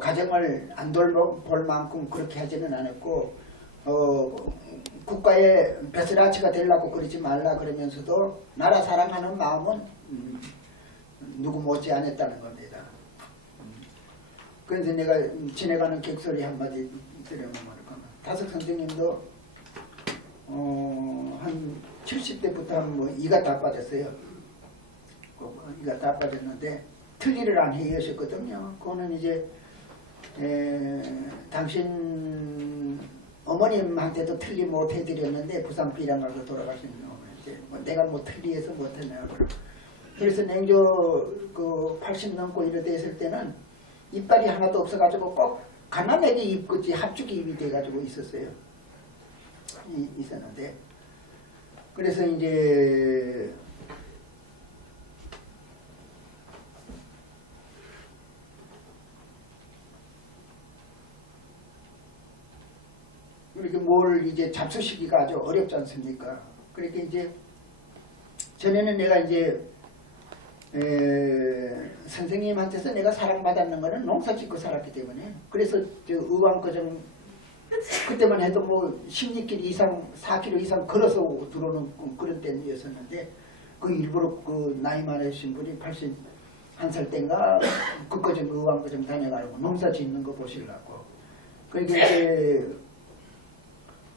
가정을 안 돌볼 만큼 그렇게 하지는 않았고 국가의 벼슬아치가 되려고 그러지 말라 그러면서도 나라 사랑하는 마음은 누구 못지 않았다는 겁니다. 그런데 내가 지내가는 객소리 한마디 드리면 다석 선생님도 한 70대부터 뭐 이가 다 빠졌어요. 이가 다 빠졌는데 틀니를 안 해이셨거든요. 그거는 이제 당신 어머님한테도 틀리 못 해드렸는데 부산 비랑 가서 돌아가신 어머니 뭐 내가 뭐 틀리해서 못했냐 그래서 냉조 그 80 넘고 이러다 했을 때는 이빨이 하나도 없어가지고 꼭 가난하게 입 끝이 합죽이 입이 돼가지고 있었어요. 있었는데 그래서 이제 이렇게 뭘 이제 잡수시기가 아주 어렵지 않습니까? 그러니까 이제 전에는 내가 이제 선생님한테서 내가 사랑받았는 거는 농사 짓고 살았기 때문에 그래서 저 의왕거정 그때만 해도 뭐 16km 이상 4km 이상 걸어서 들어오는 그런 때였었는데 그 일부러 그 나이 많으신 분이 81살 땐가 그 거정 의왕거정 다녀가지고 농사 짓는 거 보시려고 그러니까 이제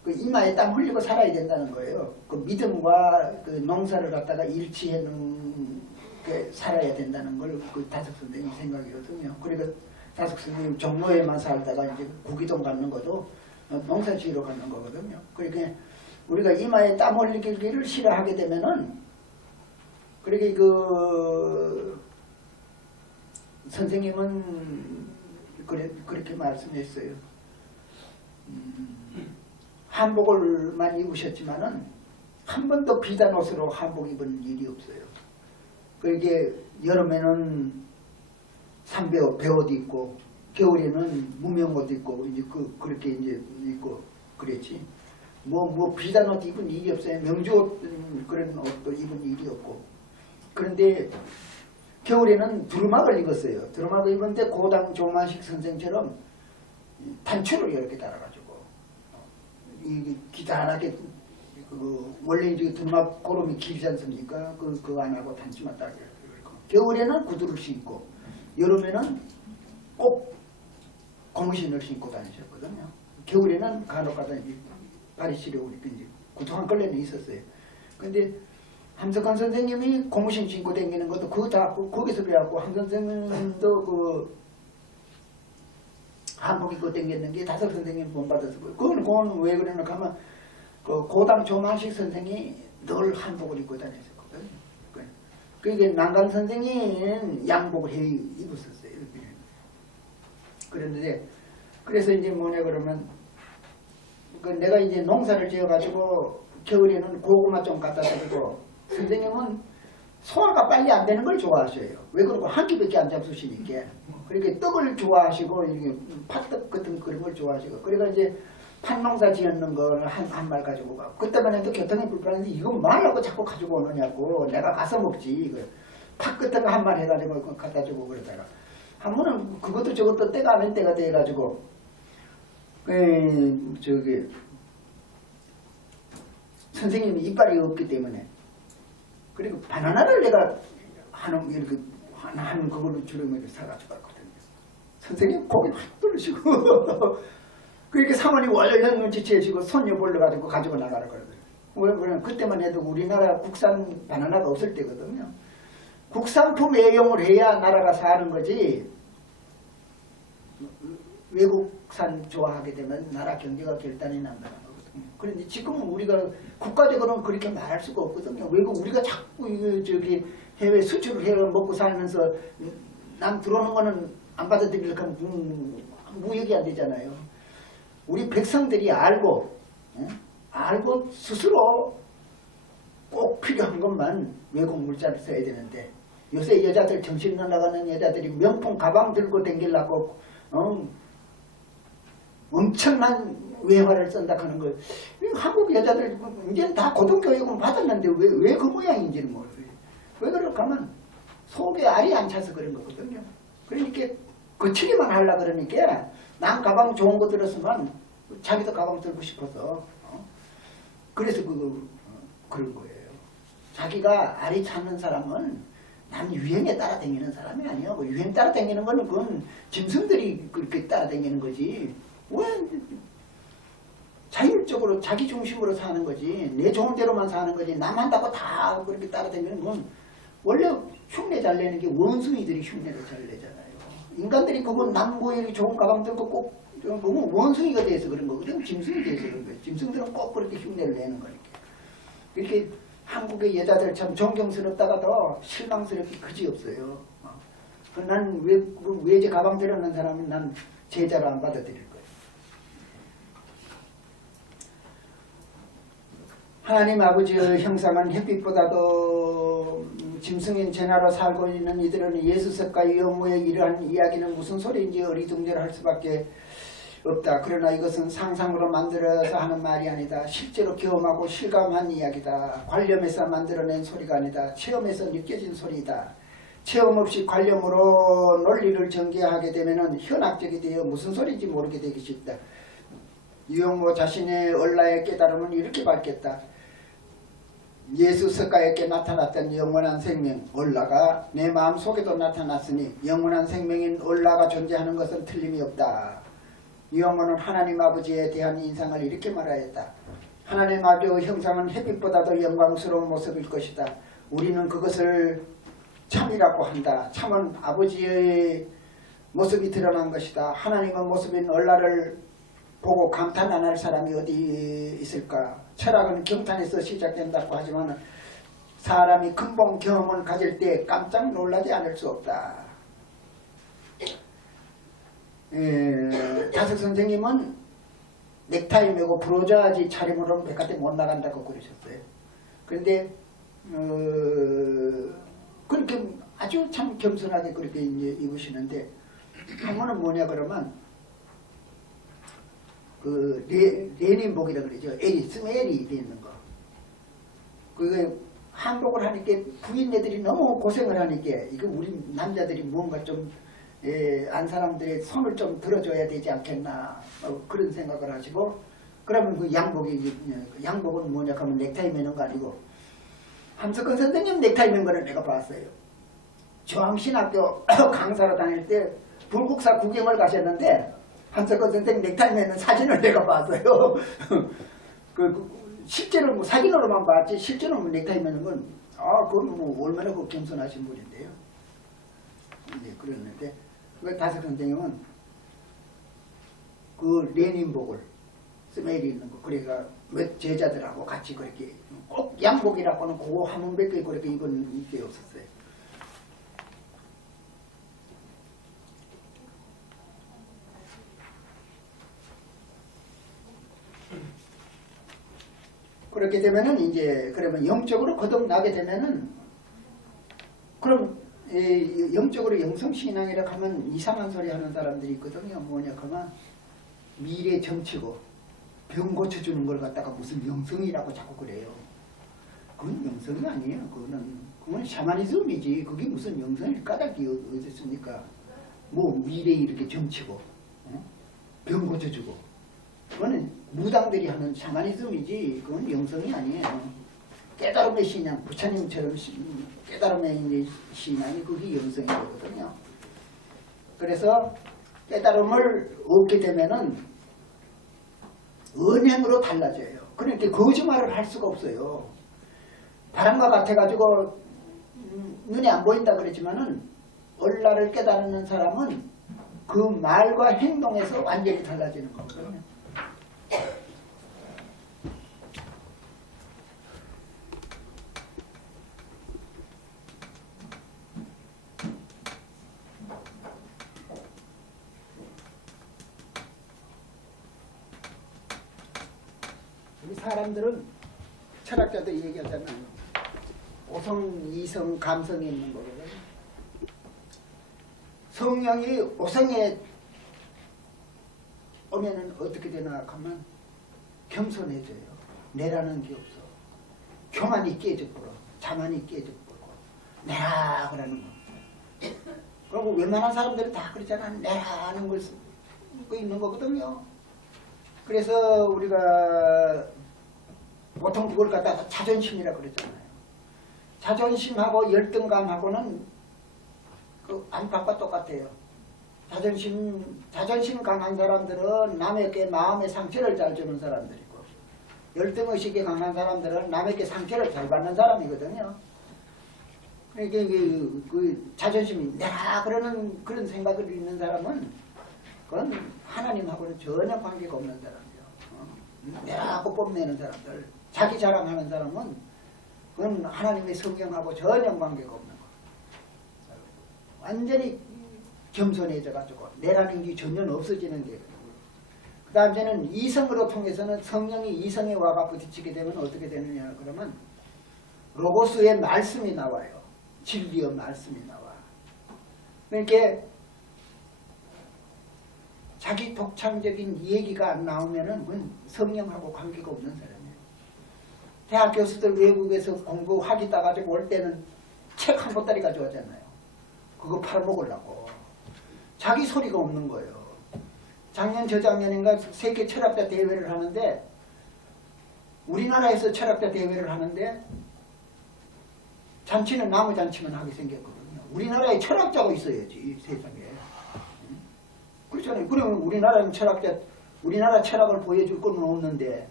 그 이마에 땀 흘리고 살아야 된다는 거예요. 그 믿음과 그 농사를 갖다가 일치하는 게 살아야 된다는 걸 그 다석 선생님 생각이거든요. 그러니까 다석 선생님 종로에만 살다가 이제 구기동 가는 것도 농사 지으러 가는 거거든요. 그러니까 우리가 이마에 땀 흘리기를 싫어하게 되면은 그러니까 그 선생님은 그렇게 말씀했어요. 한복을만 입으셨지만은 한 번도 비단 옷으로 한복 입은 일이 없어요. 그게 여름에는 배옷 입고 겨울에는 무명옷 입고 이제 그렇게 이제 입고 그랬지. 뭐 비단 옷 입은 일이 없어요. 명주옷 그런 옷도 입은 일이 없고. 그런데 겨울에는 두루마를 입었어요. 두루마를 입었는데 고당 조만식 선생처럼 단추를 이렇게 달아가지고. 이게 기다랗게 원래 이제 두루마 고름이 길지 않습니까? 그거 안 하고 단추만 딱 이렇게. 겨울에는 구두를 신고 여름에는 꼭 고무신을 신고 다니셨거든요. 겨울에는 간혹가다 발이 시려우니까 이제 구두 한 걸레는 있었어요. 근데 함석한 선생님이 고무신 신고 다니는 것도 그거 다 거기서 그래갖고 함 선생님도 그 한복 입고 댕겼는 게 다석 선생님 본받아서 그건 왜 그러나 하면 그 고당 조만식 선생이 늘 한복을 입고 다녔었거든요. 그러니까 난강 선생님 양복을 입었었어요. 그런데 그래서 이제 뭐냐 그러면 내가 이제 농사를 지어가지고 겨울에는 고구마 좀 갖다 드리고 선생님은 소화가 빨리 안 되는 걸 좋아하셔요. 왜 그러고 한 끼밖에 안 잡수시니까. 그러니까 떡을 좋아하시고 이렇게 팥떡 같은 그런 걸 좋아하시고. 그러니까 이제 팥농사 지었는 걸 한 말 가지고 가고. 그때만 해도 교통이 불편한데 이거 말하고 자꾸 가지고 오느냐고. 내가 가서 먹지. 이거 팥 같은 거 한 말 해가지고 갖다 주고 그러다가 한 번은 그것도 저것도 때가 아닌 때가 돼가지고 저기 선생님이 이빨이 없기 때문에 그리고 바나나를 내가 하는 이렇게 한 그걸로 주름을 사가지고 갔거든요. 선생님 고개 확 돌리시고 그렇게 사모니 원래 눈치채시고 손녀 불러가지고 가지고 나가라 그러더라고요. 왜 그러냐면 그때만 해도 우리나라 국산 바나나가 없을 때거든요. 국산품 애용을 해야 나라가 사는 거지 외국산 좋아하게 되면 나라 경제가 결단이 난다는 거거든요. 그런데 지금은 우리가 국가적으로는 그렇게 말할 수가 없거든요. 외국 우리가 자꾸 저기 해외 수출을 해 먹고 살면서 남 들어오는 거는 안 받아들이려고 하면 무역이 안 되잖아요. 우리 백성들이 알고 스스로 꼭 필요한 것만 외국 물자를 써야 되는데 요새 여자들 정신 나가는 여자들이 명품 가방 들고 다니려고 엄청난 외화를 쓴다 하는 거. 한국 여자들 이제는 다 고등교육은 받았는데 왜 그 모양인지는 모르겠어요. 왜 그럴까 하면 속에 알이 안 차서 그런 거거든요. 그러니까 거치기만 하려 그러니까 난 가방 좋은 거 들었으면 자기도 가방 들고 싶어서 그래서 그런 거예요. 자기가 알이 찾는 사람은 난 유행에 따라다니는 사람이 아니야. 유행 따라다니는 거는 그건 짐승들이 그렇게 따라다니는 거지. 왜 자율적으로 자기 중심으로 사는 거지. 내 좋은 대로만 사는 거지. 남 한다고 다 그렇게 따라다니는 건 원래 흉내 잘 내는 게 원숭이들이 흉내를 잘 내잖아요. 인간들이 그건 남고 이렇게 좋은 가방 들고 꼭 그건 원숭이가 돼서 그런 거거든. 짐승이 돼서 그런 거예요. 짐승들은 꼭 그렇게 흉내를 내는 거니까. 이렇게 한국의 여자들 참 존경스럽다가도 실망스럽게 그지없어요. 난 외제 가방 들었는 사람은 난 제자로 안 받아들일 거예요. 하나님 아버지의 형상은 햇빛보다도 짐승인 제나로 살고 있는 이들은 예수석과 유영모의 이러한 이야기는 무슨 소리인지 어리둥절할 수밖에 없다. 그러나 이것은 상상으로 만들어서 하는 말이 아니다. 실제로 경험하고 실감한 이야기다. 관념에서 만들어낸 소리가 아니다. 체험에서 느껴진 소리이다. 체험 없이 관념으로 논리를 전개하게 되면 현학적이 되어 무슨 소리인지 모르게 되기 쉽다. 유영모 자신의 얼라의 깨달음은 이렇게 밝혔다. 예수 석가에게 나타났던 영원한 생명 얼라가 내 마음속에도 나타났으니 영원한 생명인 얼라가 존재하는 것은 틀림이 없다. 유영모는 하나님 아버지에 대한 인상을 이렇게 말하였다. 하나님 아버지의 형상은 햇빛보다도 영광스러운 모습일 것이다. 우리는 그것을 참이라고 한다. 참은 아버지의 모습이 드러난 것이다. 하나님의 모습인 얼라를 보고 감탄 안 할 사람이 어디 있을까? 철학은 경탄에서 시작된다고 하지만 사람이 근본 경험을 가질 때 깜짝 놀라지 않을 수 없다. 다석 선생님은 넥타이 메고 브로자지 차림으로는 백화대 못 나간다고 그러셨어요. 그런데 그렇게 아주 참 겸손하게 그렇게 이제 입으시는데 한 번은 뭐냐 그러면 그 레닌복이라 그러죠. 스멜이 되어 있는 거. 그게 한복을 하니까 부인네들이 너무 고생을 하니까 이거 우리 남자들이 뭔가 좀 안 사람들의 손을 좀 들어줘야 되지 않겠나 그런 생각을 하시고 그러면 그 양복은 뭐냐 하면 넥타이 매는 거 아니고 함석헌 선생님 넥타이 맨 거를 내가 봤어요. 중앙신학교 강사로 다닐 때 불국사 구경을 가셨는데 함석헌 선생님 넥타이 매는 사진을 내가 봤어요. 실제로 뭐 사진으로만 봤지 실제로 뭐 넥타이 매는 건 그건 뭐 얼마나 그 겸손하신 분인데요. 네, 그랬는데 그 다석 선생님은 그 레닌복을 스멜이 있는 거 그러니까 제자들하고 같이 그렇게 꼭 양복이라고는 그거 한 번밖에 그렇게 입은 게 없었어요. 그렇게 되면은 이제 그러면 영적으로 거듭나게 되면은 그럼 영적으로 영성신앙이라고 하면 이상한 소리 하는 사람들이 있거든요. 뭐냐 하면 미래 정치고 병 고쳐주는 걸 갖다가 무슨 영성이라고 자꾸 그래요. 그건 영성이 아니에요. 그건 샤머니즘이지. 그게 무슨 영성일 까닭이 어디 있습니까? 뭐 미래 이렇게 정치고 병 고쳐주고 그거는 무당들이 하는 샤머니즘이지. 그건 영성이 아니에요. 깨달음의 신앙, 부처님처럼 깨달음의 신앙이 그게 영성이 되거든요. 그래서 깨달음을 얻게 되면은 은행으로 달라져요. 그러니까 거짓말을 할 수가 없어요. 바람과 같아가지고 눈에 안 보인다 그랬지만은 얼라를 깨닫는 사람은 그 말과 행동에서 완전히 달라지는 거거든요. 사람들은 철학자들이 얘기하잖아요. 오성, 이성, 감성이 있는 거거든요. 성령이 오성에 오면은 어떻게 되나 하면 겸손해져요. 내라는 게 없어. 교만이 깨져버려. 자만이 깨져버려. 내라 그러는 거. 그리고 웬만한 사람들이 다 그러잖아. 내가 아는 걸 쓰고 있는 거거든요. 그래서 우리가 보통 그걸 갖다가 자존심이라 그러잖아요. 자존심하고 열등감하고는 그 안팎과 똑같아요. 자존심 강한 사람들은 남에게 마음의 상처를 잘 주는 사람들이고, 열등의식이 강한 사람들은 남에게 상처를 잘 받는 사람이거든요. 이게 그 자존심이 내가 그러는 그런 생각을 있는 사람은 그건 하나님하고는 전혀 관계가 없는 사람이에요. 내라고 뽐내는 사람들, 자기 자랑하는 사람은 그건 하나님의 성경하고 전혀 관계가 없는 거예요. 완전히 겸손해져가지고 내라는 게 전혀 없어지는 게. 그 다음에는 이성으로 통해서는 성령이 이성에 와가 부딪히게 되면 어떻게 되느냐 그러면 로고스의 말씀이 나와요. 진리의 말씀이 나와. 그러니까 자기 독창적인 얘기가 안 나오면은 그건 성령하고 관계가 없는 사람이에요. 대학 교수들 외국에서 공부하기 따가지고 올 때는 책 한 보따리 가져오잖아요. 그거 팔아먹으려고. 자기 소리가 없는 거예요. 작년 저작년인가 세계 철학자 대회를 하는데 우리나라에서 철학자 대회를 하는데 잔치는 나무 잔치만 하게 생겼거든요. 우리나라에 철학자가 있어야지 세상에. 그렇잖아요. 그러면 우리나라는 우리나라 철학을 보여줄 건 없는데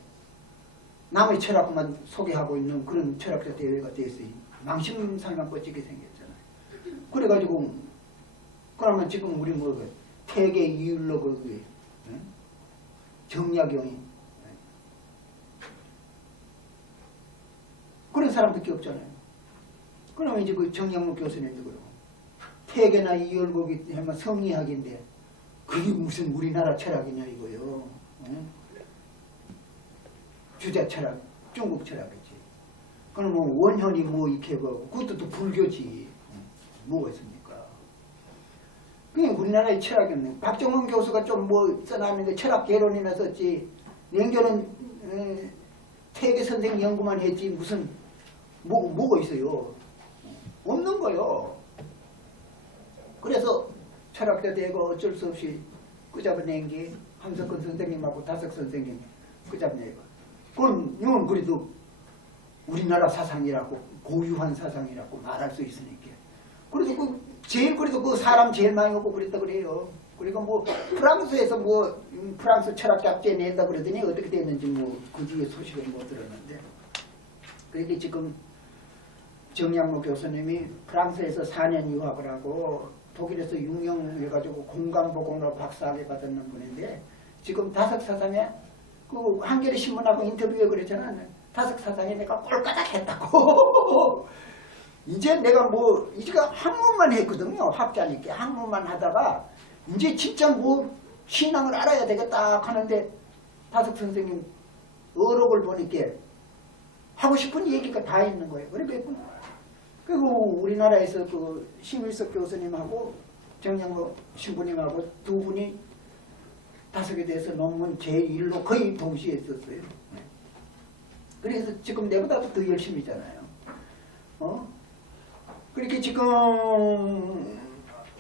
남의 철학만 소개하고 있는 그런 철학자 대회가 됐어요. 망심살만 뻗치게 생겼잖아요. 그래가지고 그러면 지금 우리 뭐 태계 이율로 그 정약용이 그런 사람밖에 없잖아요. 그러면 이제 그 정약용 교수님도 그러고 태계나 이율곡이 하면 성리학인데 그게 무슨 우리나라 철학이냐 이거요. 주자 철학, 중국 철학이지. 그럼 뭐 원현이 뭐 이렇게 뭐 그것도 또 불교지. 뭐가 있습니까? 그게 우리나라의 철학이었네. 박정원 교수가 좀 뭐 써놨는데 철학 개론이나 썼지. 냉교는 태계 선생 연구만 했지 무슨 뭐가 있어요. 없는 거요. 그래서 철학자 되고 어쩔 수 없이 끄잡아낸 게 함석근 선생님하고 다석 선생님 끄잡아내고. 그건 이건 그래도 우리나라 사상이라고 고유한 사상이라고 말할 수 있으니까. 그래도 그래도 그 사람 제일 많이 오고 그랬다 그래요. 그러니까 뭐 프랑스에서 뭐 프랑스 철학 잡지에 낸다 그러더니 어떻게 됐는지 뭐 그 뒤에 소식은 못 들었는데. 그러니까 지금 정양모 교수님이 프랑스에서 4년 유학을 하고 독일에서 6년 해가지고 공간보건으로 박사학위 받았는 분인데 지금 다석 사상에 그 한겨레 신문하고 인터뷰에 그랬잖아. 다석 사상에 내가 꼴까닥 했다고. 이제 내가 뭐 이제가 학문만 했거든요. 학자니까 학문만 하다가 이제 진짜 뭐 신앙을 알아야 되겠다 하는데 다석 선생님 어록을 보니까 하고 싶은 얘기가 다 있는 거예요. 그리고 우리나라에서 그 심일석 교수님하고 정양호 신부님하고 두 분이 다석에 대해서 논문 제1로 거의 동시에 썼어요. 그래서 지금 내보다도 더 열심히잖아요. 그렇게 지금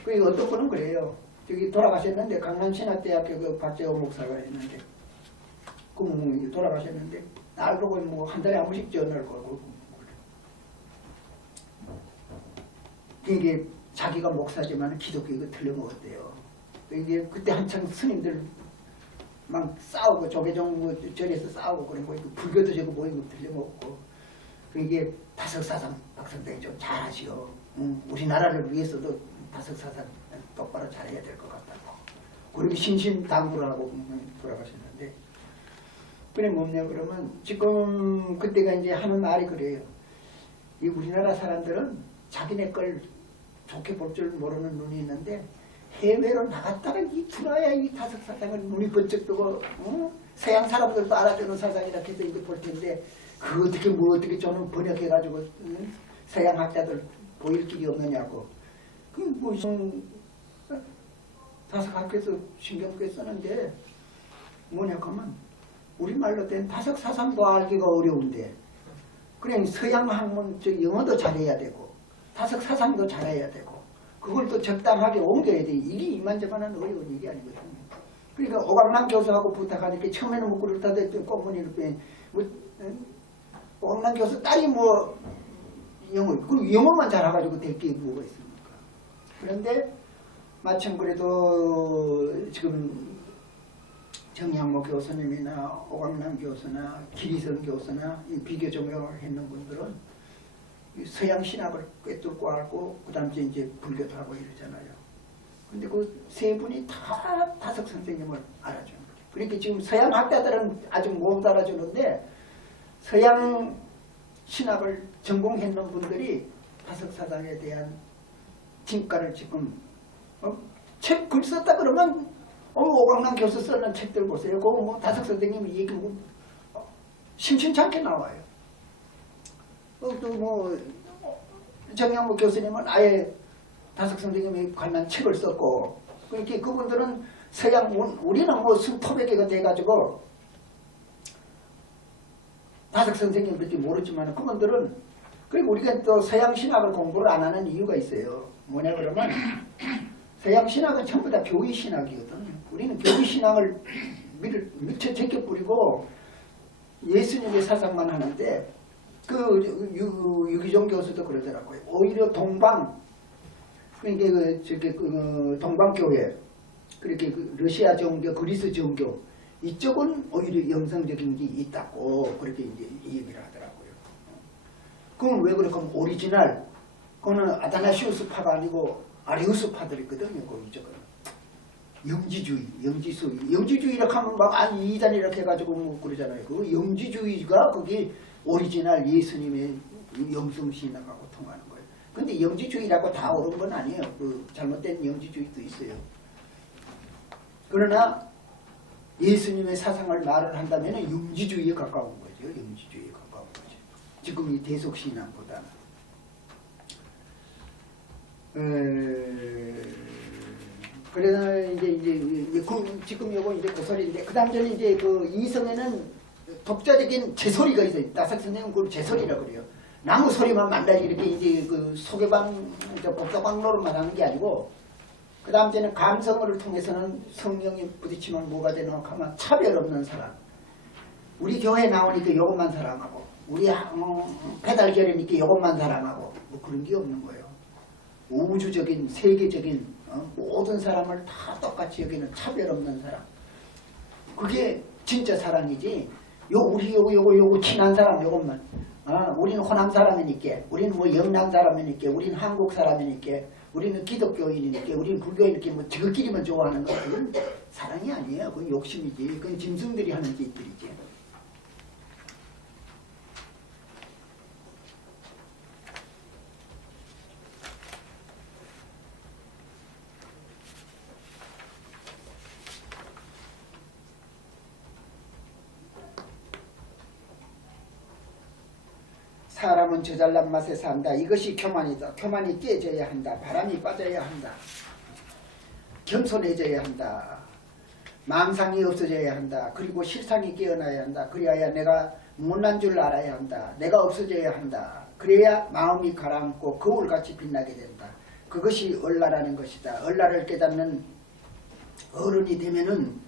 그 어떤 분은 그래요. 저기 돌아가셨는데 강남신학대학교 그 박재호 목사가 있는데 그 돌아가셨는데 날 보고 뭐 한 달에 한 번씩 전화를 걸고 이게 자기가 목사지만 기독교 이거 틀려먹었대요. 이게 그때 한창 스님들 막 싸우고 조계종 뭐 절에서 싸우고 그런 거 있고 불교도 저거 뭐 이거 틀려먹었고 이게 다석사상 박사님이 좀 잘하시오. 우리나라를 위해서도 다석사상 똑바로 잘해야 될 것 같다고. 그렇게 신신당부를 하고 돌아가셨는데 그래 뭐냐 그러면 지금 그때가 이제 하는 말이 그래요. 이 우리나라 사람들은 자기네 걸 좋게 볼 줄 모르는 눈이 있는데 해외로 나갔다가 이 들어야 이 다석사상을 눈이 번쩍 뜨고 서양 사람들도 알아주는 사상이라 해서 이거 볼 텐데 그 어떻게 저는 번역해가지고 서양 학자들 보일 길이 없느냐고. 그 뭐 다석학교에서 신경 꽤 쓰는데 뭐냐 하면 우리말로 된 다석사상도 알기가 어려운데 그냥 서양 학문 영어도 잘해야 되고 다석사상도 잘해야 되고 그걸 또 적당하게 옮겨야 돼. 이게 이만저만한 어려운 일이 아니거든요. 그러니까 오광남 교수하고 부탁하니까 처음에는 뭐 그렇다대 꽁무니를 빼. 뭐 오광남 교수 딸이 뭐 영어 그리고 영어만 잘해가지고 될 게 뭐가 있습니까? 그런데 마침 그래도 지금 정양모 교수님이나 오광남 교수나 기리선 교수나 이 비교 정형을 했는 분들은 서양 신학을 꿰뚫고 알고 그다음에 이제 불교도 하고 이러잖아요. 근데 그 세 분이 다 다석 선생님을 알아주는 거예요. 그러니까 지금 서양 학자들은 아직 못 알아주는데 서양 신학을 전공했는 분들이 다석 사상에 대한 진가를 지금 책 글 썼다 그러면 오광남 교수 쓰는 책들 보세요. 그거 뭐 다석 선생님이 얘기하고 심심찮게 나와요. 또 뭐 정양모 교수님은 아예 다석 선생님이 관한 책을 썼고, 그러니까 그분들은 서양 우리는 뭐 수토백개가 돼가지고 다석 선생님 그렇게 모르지만 그분들은 그리고 우리가 또 서양 신학을 공부를 안 하는 이유가 있어요. 뭐냐 그러면 서양 신학은 전부 다 교의 신학이거든. 우리는 교의 신학을 미처 제껴 뿌리고 예수님의 사상만 하는데 그 유기종 교수도 그러더라고요. 오히려 동방 그러니까 동방교회 그렇게 러시아 종교, 그리스 종교 이쪽은 오히려 영성적인 게 있다고 그렇게 이제 얘기를 하더라고요. 그건 왜 그럴까? 오리지널 그거는 아다나시우스파가 아니고 아리우스파들이거든요. 그 이쪽은 영지주의, 영지주의라고 하면 막 아니 이단 이렇게 해가지고 뭐 그러잖아요. 그 영지주의가 거기 오리지널 예수님의 영성신학하고 통하는 거예요. 근데 영지주의라고 다 옳은 건 아니에요. 그 잘못된 영지주의도 있어요. 그러나 예수님의 사상을 말을 한다면 영지주의에 가까운 거죠. 영지주의에 가까운 거죠. 지금 이 대속신앙보다는. 그래서 이제 지금 요거 이제 고설인데 그 다음 전에 이제 그 이성에는 독자적인 제소리가 있어요. 다석 선생님은 그걸 제소리라고 그래요. 나무 소리만 만나지 이렇게 이제 그 소개방, 복도방로로만 하는 게 아니고 그 다음 전에 감성어를 통해서는 성령이 부딪히면 뭐가 되나 하면 차별 없는 사랑. 우리 교회 나오니까 요것만 사랑하고 우리 배달결이니까 요것만 사랑하고 뭐 그런 게 없는 거예요. 우주적인 세계적인 모든 사람을 다 똑같이 여기는 차별 없는 사랑. 그게 진짜 사랑이지. 우리 요거 친한 사람 요것만. 우리는 호남 사람이니까, 우리는 뭐 영남 사람이니까, 우리는 한국 사람이니까, 우리는 기독교인이니까, 우리는 불교인이니까 뭐 저끼리만 좋아하는 거 그건 사랑이 아니에요. 그건 욕심이지. 그건 짐승들이 하는 짓들이지. 사람은 저잘난 맛에 산다. 이것이 교만이다. 교만이 깨져야 한다. 바람이 빠져야 한다. 겸손해져야 한다. 망상이 없어져야 한다. 그리고 실상이 깨어나야 한다. 그래야 내가 못난 줄 알아야 한다. 내가 없어져야 한다. 그래야 마음이 가라앉고 거울같이 빛나게 된다. 그것이 얼라라는 것이다. 얼라를 깨닫는 어른이 되면은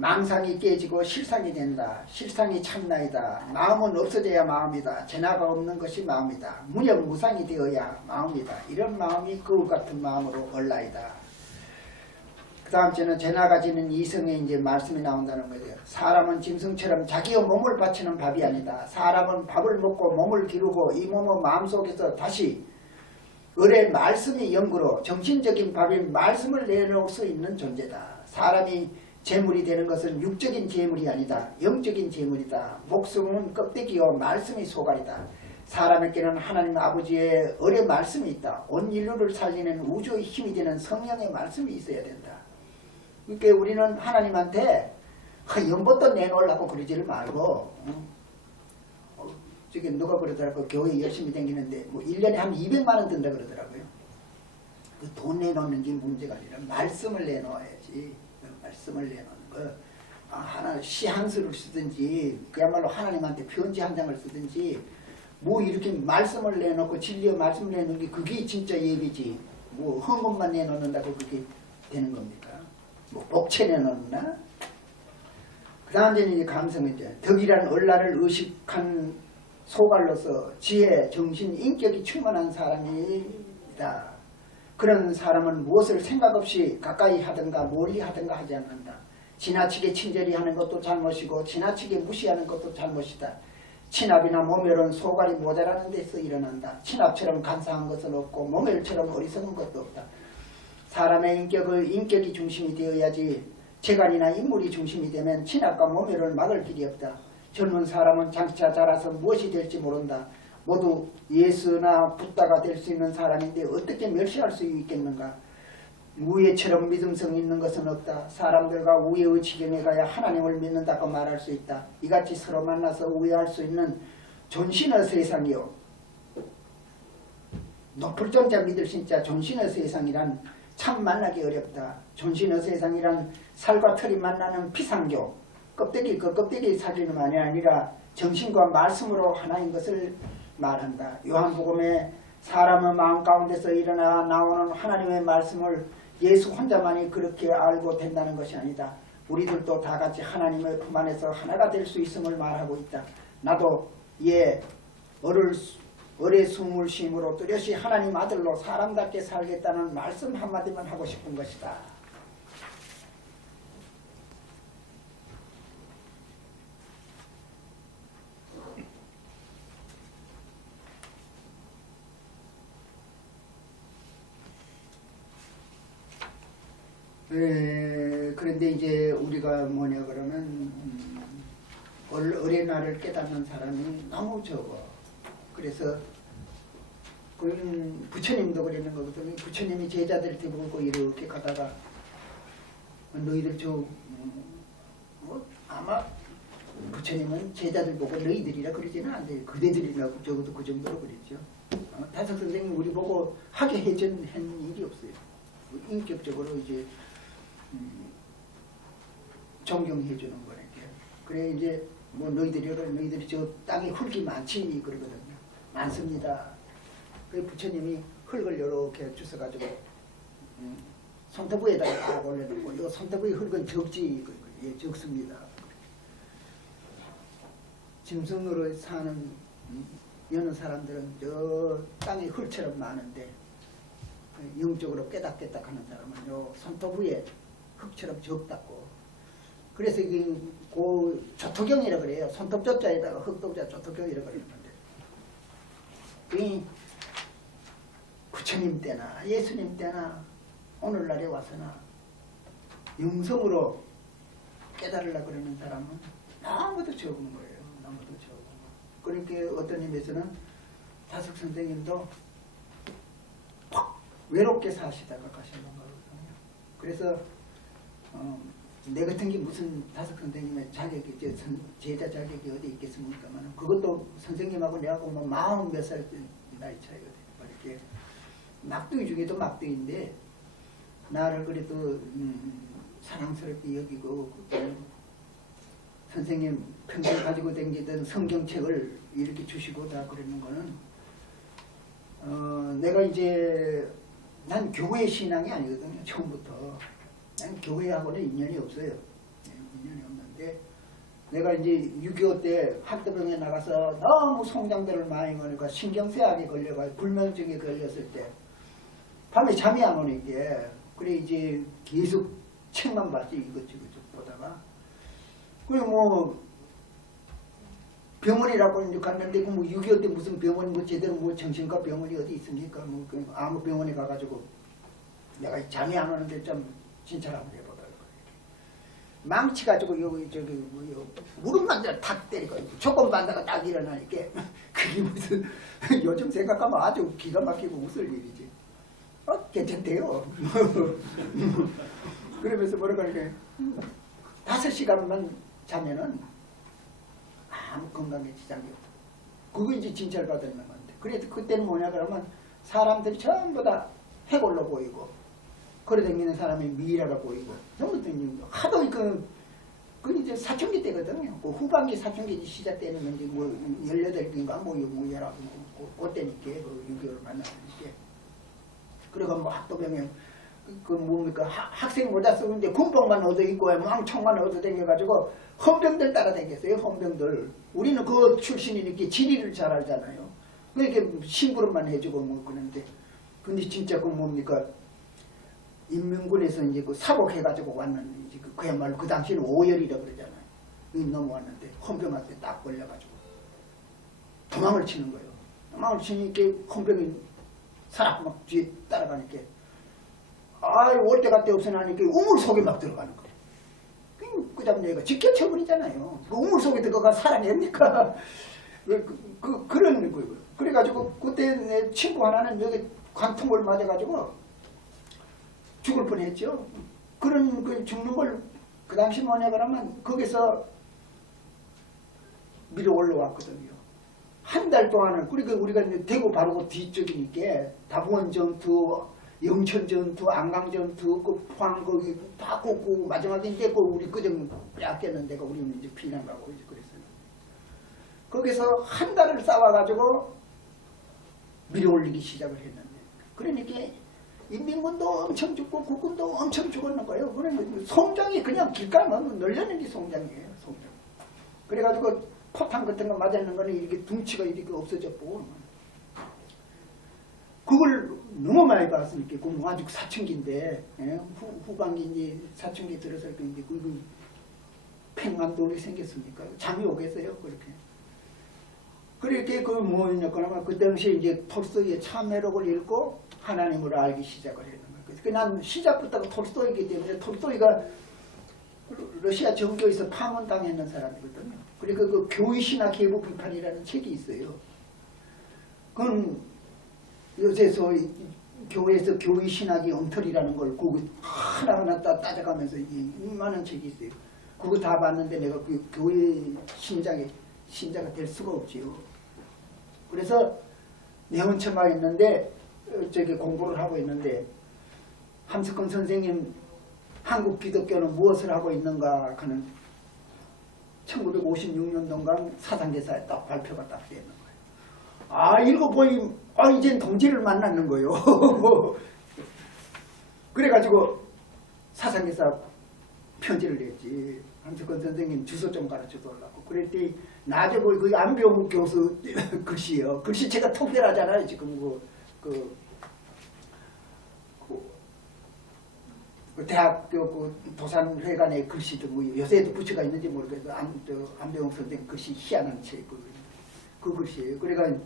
망상이 깨지고 실상이 된다. 실상이 참나이다. 마음은 없어져야 마음이다. 재나가 없는 것이 마음이다. 무념무상이 되어야 마음이다. 이런 마음이 거울 같은 마음으로 얼라이다. 그 다음 주는 재나가 지는 이성의 이제 말씀이 나온다는 거죠. 사람은 짐승처럼 자기의 몸을 바치는 밥이 아니다. 사람은 밥을 먹고 몸을 기르고 이 몸은 마음속에서 다시 을의 말씀이 연구로 정신적인 밥인 말씀을 내놓을 수 있는 존재다. 사람이 재물이 되는 것은 육적인 재물이 아니다. 영적인 재물이다. 목숨은 껍데기요 말씀이 소갈이다. 사람에게는 하나님 아버지의 을의 말씀이 있다. 온 인류를 살리는 우주의 힘이 되는 성령의 말씀이 있어야 된다. 그러니까 우리는 하나님한테 연못도 내놓으려고 그러지를 말고 저기 누가 그러더라고. 교회 열심히 다니는데 뭐 1년에 한 200만 원 든다 그러더라고요. 그 돈 내놓는 게 문제가 아니라 말씀을 내놓아야지. 말씀을 내놓는 거. 하나 시 한 수를 쓰든지 그야말로 하나님한테 편지 한 장을 쓰든지 뭐 이렇게 말씀을 내놓고 진리의 말씀을 내놓는 게 그게 진짜 예비지. 뭐 헌금만 내놓는다고 그렇게 되는 겁니까? 뭐 복채 내놓나? 그 다음 이제 감성이죠. 덕이란 얼라를 의식한 소갈로서 지혜, 정신, 인격이 충만한 사람이다. 그런 사람은 무엇을 생각 없이 가까이 하든가 멀리 하든가 하지 않는다. 지나치게 친절히 하는 것도 잘못이고 지나치게 무시하는 것도 잘못이다. 친압이나 모멸은 소갈이 모자라는 데서 일어난다. 친압처럼 간사한 것은 없고 모멸처럼 어리석은 것도 없다. 사람의 인격이 중심이 되어야지 재간이나 인물이 중심이 되면 친압과 모멸을 막을 길이 없다. 젊은 사람은 장차 자라서 무엇이 될지 모른다. 모두 예수나 붓다가 될 수 있는 사람인데 어떻게 멸시할 수 있겠는가. 우애처럼 믿음성 있는 것은 없다. 사람들과 우애의 지경에 가야 하나님을 믿는다고 말할 수 있다. 이같이 서로 만나서 우애할 수 있는 존신의 세상이요. 높을 존자 믿을 신자 존신의 세상이란 참 만나기 어렵다. 존신의 세상이란 살과 털이 만나는 피상교. 껍데기 살리는만이 아니라 정신과 말씀으로 하나인 것을 말한다. 요한복음에 사람의 마음 가운데서 일어나 나오는 하나님의 말씀을 예수 혼자만이 그렇게 알고 된다는 것이 아니다. 우리들도 다 같이 하나님의 품 안에서 하나가 될 수 있음을 말하고 있다. 나도 어뢰 숨을 쉼으로 뚜렷이 하나님 아들로 사람답게 살겠다는 말씀 한마디만 하고 싶은 것이다. 그런데 이제 우리가 뭐냐 그러면 어린 날을 깨닫는 사람이 너무 적어. 그래서 부처님도 그러는 거거든요. 부처님이 제자들 데리고 이렇게 가다가 너희들 아마 부처님은 제자들 보고 너희들이라 그러지는 않대요. 그대들이라고 적어도 그 정도로 그랬죠. 다섯 선생님 우리 보고 하게 한 일이 없어요. 인격적으로 이제 존경해 주는 거니까. 그래 이제 뭐 너희들이 저 땅에 흙이 많지 그러거든요. 많습니다. 그 부처님이 흙을 이렇게 주워가지고 손톱에다가 딱 올려놓고 이거 손톱의 흙은 적지 예, 적습니다. 짐승으로 사는 여느 사람들은 저 땅에 흙처럼 많은데 영적으로 깨닫겠다 하는 사람은 요 손톱 위에 흙처럼 적다고. 그래서 이게 그 조토경이라 그래요. 손톱 조자에다가 흙도자 조토경이라 그러는데 이 부처님 때나 예수님 때나 오늘날에 와서나 영성으로 깨달으려고 그러는 사람은 너무도 적은 거예요. 너무도 적은 거. 그러니까 어떤 의미에서는 다석 선생님도 외롭게 사시다가 가시는 거거든요. 그래서 내 같은 게 무슨 다석 선생님의 자격이 제자 자격이 어디 있겠습니까만 그것도 선생님하고 내하고 뭐 40몇 살 나이 차이거든요. 이렇게 막둥이 중에도 막둥이인데 나를 그래도 사랑스럽게 여기고 선생님 평생 가지고 다니던 성경책을 이렇게 주시고 다 그러는 거는 내가 이제 난 교회 신앙이 아니거든요. 처음부터. 난 교회하고는 인연이 없어요. 인연이 없는데 내가 이제 6.25 때 학도병에 나가서 너무 송장들을 많이 먹으니까 신경쇠약에 걸려가지고 불면증에 걸렸을 때 밤에 잠이 안 오니까 그래 이제 계속 책만 봤지 이것저것 보다가 그리고 뭐 병원이라고 이제 갔는데 뭐 6.25 때 무슨 병원 뭐 제대로 뭐 정신과 병원이 어디 있습니까? 뭐 아무 병원에 가가지고 내가 잠이 안 오는데 좀 진찰 한번 해보다. 망치 가지고 여기 저기 뭐 무릎만 탁 때리고 조금 반다가 딱 일어나니까 그게 무슨 요즘 생각하면 아주 기가 막히고 웃을 일이지. 괜찮대요. 그러면서 뭐라고 하니까 5시간만 자면은 아무 건강에 지장이 없다. 그거 이제 진찰 받는 건데. 그래도 그때는 뭐냐 그러면 사람들이 전부 다 해골로 보이고 걸어다니는 사람이 미이라가 보이고 전부 하도 그 이제 사춘기 때거든요. 그 후반기 사춘기 시작되는 이제 뭐 18인가 뭐 19, 그때니까 그 6.25를 만나니까 그래가 뭐 학도병에 그 뭡니까 학생 모자 쓰고 이제 군복만 얻어 입고 왕총만 얻어 다녀가지고 헌병들 따라다녔어요. 헌병들. 우리는 그 출신이니까 지리를 잘 알잖아요. 그렇게 심부름만 해주고 뭐 그런데 근데 진짜 그 뭡니까 인민군에서 이제 그 사복해가지고 왔는 이제 그야말로 그 당시에는 오열이라 그러잖아요. 넘어왔는데 헌병한테 딱 걸려가지고 도망을 치는 거예요. 도망을 치니까 헌병이 사람 막 뒤에 따라가니까 올 때 갈 데 없어 나니까 우물 속에 막 들어가는 거예요. 그 잡내가 직결쳐버리잖아요. 그 우물 속에 들어가 살아냅니까? 그런 거예요. 그래가지고 그때 내 친구 하나는 여기 관통을 맞아가지고 죽을 뻔했죠. 그런 그 죽는 걸 그 당시 뭐냐 그러면 거기서 밀어 올라왔거든요. 한 달 동안은 그러니까 우리가 대구 바로 그 뒤쪽이니까 다부원 전투, 영천 전투, 안강 전투, 그 포항 거기 다 꽂고 마지막에 이제 그 우리 그정 뺏겼는 데가 우리는 이제 피난 가고 이제 그랬어요. 거기서 한 달을 싸워가지고 밀어 올리기 시작을 했는데 그러니까 인민군도 엄청 죽고 국군도 엄청 죽었는 거예요. 그러면 송장이 그냥 길가면 널려는 게 송장이에요. 송장. 그래가지고 포탄 같은 거 맞았는 거는 이렇게 둥치가 이렇게 없어졌고 그걸 너무 많이 봤으니까 그 아주 사춘기인데 후반기 이제 사춘기 들어서 이제 그 팽만돌이 생겼으니까 잠이 오겠어요. 그렇게 그 뭐냐 그러면 그 당시에 이제 톨스토이의 참회록을 읽고 하나님을 알기 시작을 했는 거예요. 그래서 난 시작부터 톨스토이기 때문에 톨스토이가 러시아 정교에서 파문당했는 사람이거든요. 그리고 그 교의신학 계보 비판이라는 책이 있어요. 그건 요새 교회에서 교의신학이 엉터리라는 걸 그 하나하나 따져가면서 많은 책이 있어요. 그거 다 봤는데 내가 그 교회 신자가 될 수가 없지요. 그래서 내원처가 있는데 저기 공부를 하고 있는데 함석헌 선생님 한국 기독교는 무엇을 하고 있는가 하는 1956년도인가 사상개사에 딱 발표가 딱 되는 거예요. 읽어보니 이젠 동지를 만났는 거예요. 그래가지고 사상개사 편지를 냈지. 함석헌 선생님 주소 좀 가르쳐 달라고. 그랬더니 나중에 그 안병욱 교수 글씨요. 글씨체가 특별하잖아요. 지금 그 대학교 그 도산회관의 글씨도 뭐 요새도 부처가 있는지 모르겠어. 안병욱 선생님 글씨 희한한 책 그 글씨예요. 그러니까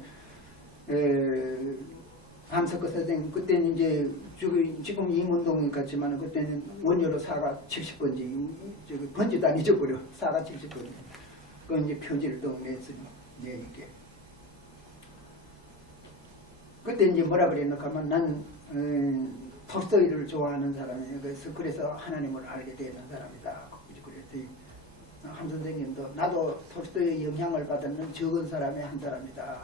함석헌 선생님 그때는 이제 지금 이문동이 같지만 그때는 원효로 사가 70번지 저기 번지도 안 잊어버려. 사가 70번지. 그 이제 편지를 또 내니까. 그때 이제 뭐라 그랬나 하면 난 톨스토이를 좋아하는 사람이에요. 그래서 하나님을 알게 되는 사람이다. 그랬더니 한 선생님도 나도 톨스토이의 영향을 받는 적은 사람의 한 사람이다.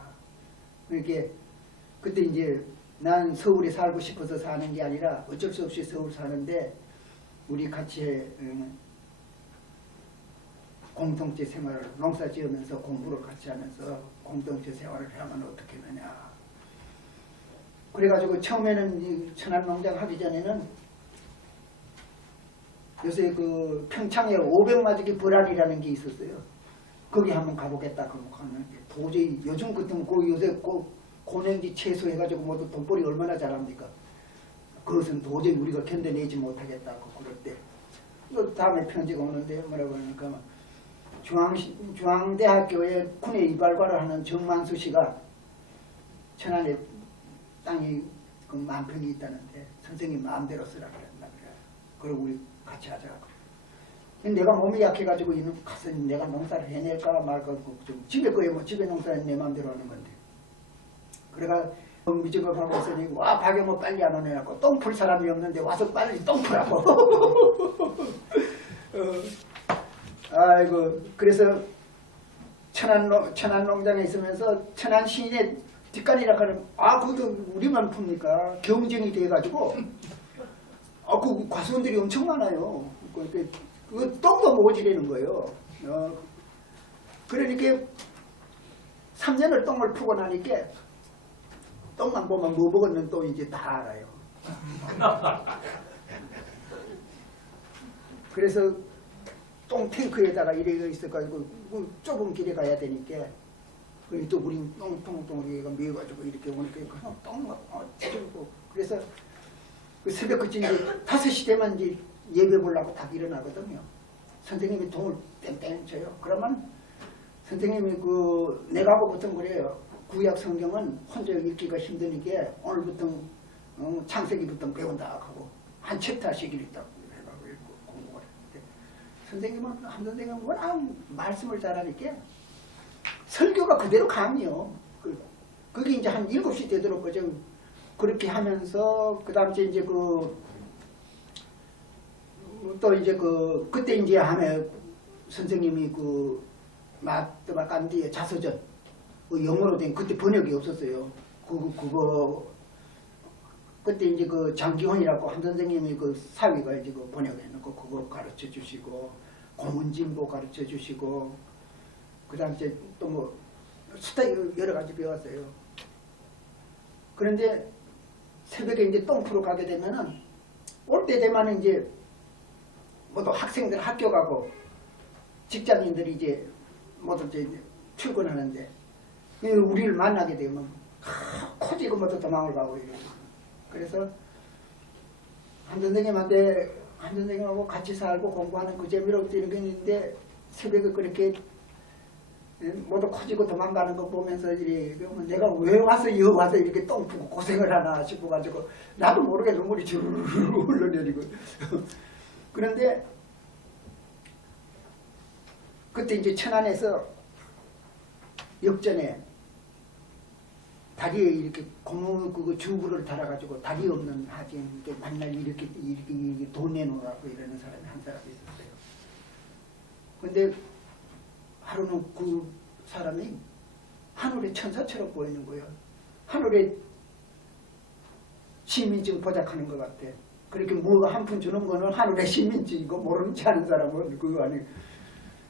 그러니까 그때 이제 난 서울에 살고 싶어서 사는 게 아니라 어쩔 수 없이 서울 사는데 우리 같이 공동체 생활을 농사 지으면서 공부를 같이 하면서 공동체 생활을 하면 어떻게 되느냐. 그래가지고 처음에는 이 천안농장 하기 전에는 요새 그 평창에 500마지기 불안이라는 게 있었어요. 거기 한번 가보겠다. 그러고 갔는데 도저히 요즘 같으면 그 요새 고냉지 채소해가지고 모두 돈벌이 얼마나 잘합니까? 그것은 도저히 우리가 견뎌내지 못하겠다고 그럴 때. 또 다음에 편지가 오는데 뭐라고 하니까 중앙대학교에 군의 이발과를 하는 정만수 씨가 천안에 땅이 그 만평이 있다는데 선생님 마음대로 쓰라 그랬나 그래. 그리고 우리 같이 하자. 근데 내가 몸이 약해가지고 이놈 가서 내가 농사를 해낼까 말까 좀 집에 거에 뭐 집에 농사는 내 마음대로 하는 건데. 그래가 미적을 하고 있으니 와 박영호 빨리 안 오냐고 똥풀 사람이 없는데 와서 빨리 똥풀하고. 아이고 그래서 천안농장에 있으면서 천안 시인의 뒷간이라 하는 그것도 우리만 풉니까? 경쟁이 돼가지고 그 과수원들이 엄청 많아요. 그 똥도 모지라는 거예요. 그러니까 3년을 똥을 푸고 나니까 똥만 보면 뭐 먹었는 또 이제 다 알아요. 그래서 똥탱크에다가 이래 있어가지고 그 좁은 길에 가야 되니까 그리고 또 우린 똥똥똥 우리가 미어가지고 이렇게 오니까 그냥 똥 찌르고 그래서 그 새벽 그치 이제 5시 되면 이제 예배 보려고 딱 일어나거든요. 선생님이 돈을 땡땡 쳐요. 그러면 선생님이 그 내가 보고부터 그래요. 구약 성경은 혼자 읽기가 힘드니까 오늘부터 창세기부터 배운다 하고 한 챕터씩 읽다 해가지고 읽고 공부를 했는데 선생님은 한 선생님은 워낙 말씀을 잘하니까 설교가 그대로 강해요. 그게 이제 한 7시 되도록 그죠. 그렇게 하면서 그 다음에 이제 또 이제 그때 이제 하면 선생님이 마트바간디의 자서전 영어로 된 그때 번역이 없었어요. 그거 그때 이제 장기훈이라고 한 선생님이 사위가 이제 번역해놓고 그거 가르쳐 주시고 고문진보 가르쳐 주시고 그다음 이제 또 수다 여러 가지 배웠어요. 그런데 새벽에 이제 똥프로 가게 되면은 올 때 되면은 이제 모두 학생들 학교 가고 직장인들이 이제 모두 이제 출근하는데 우리를 만나게 되면 코지고 모두 도망을 가고 이래요. 그래서 한 선생님하고 같이 살고 공부하는 그 재미로 뛰는 게 있는데 새벽에 그렇게 모두 커지고 도망가는 거 보면서 내가 왜 와서 이렇게 똥 푸고 고생을 하나 싶어가지고 나도 모르게 눈물이 주르르 흘러내리고 그런데 그때 이제 천안에서 역전에 다리에 이렇게 고무 주부를 달아가지고 다리 없는 하진 맨날 이렇게 돈 내놓으라고 이러는 사람이 한 사람이 있었어요. 근데 하루는 그 사람이 하늘의 천사처럼 보이는 거예요. 하늘의 시민증 보작하는 것 같아. 그렇게 뭐가 한 푼 주는 거는 하늘의 시민증이고 모르는 체 하는 사람은 그거 아니에요.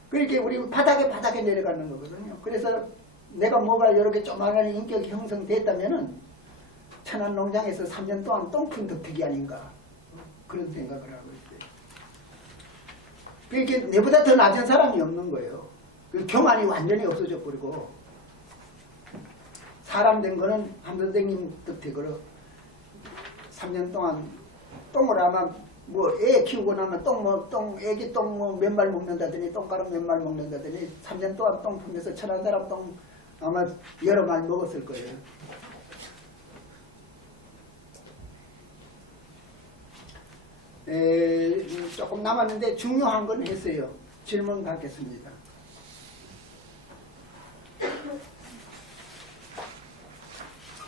그렇게 우리 바닥에 내려가는 거거든요. 그래서 내가 뭐가 이렇게 조만한 인격이 형성됐다면은 천안 농장에서 3년 동안 똥푼 덕택이 아닌가 그런 생각을 하고 있어요. 그러니까 내보다 더 낮은 사람이 없는 거예요. 그 교만이 완전히 없어져 버리고 사람 된 거는 한 선생님 덕택으로 3년 동안 똥을 아마 애 키우고 나면 애기 똥 몇 말 먹는다더니 똥가루 몇 말 먹는다더니 3년 동안 똥 품면서 천한 사람 똥 아마 여러 말 먹었을 거예요. 조금 남았는데 중요한 건 했어요. 질문 받겠습니다.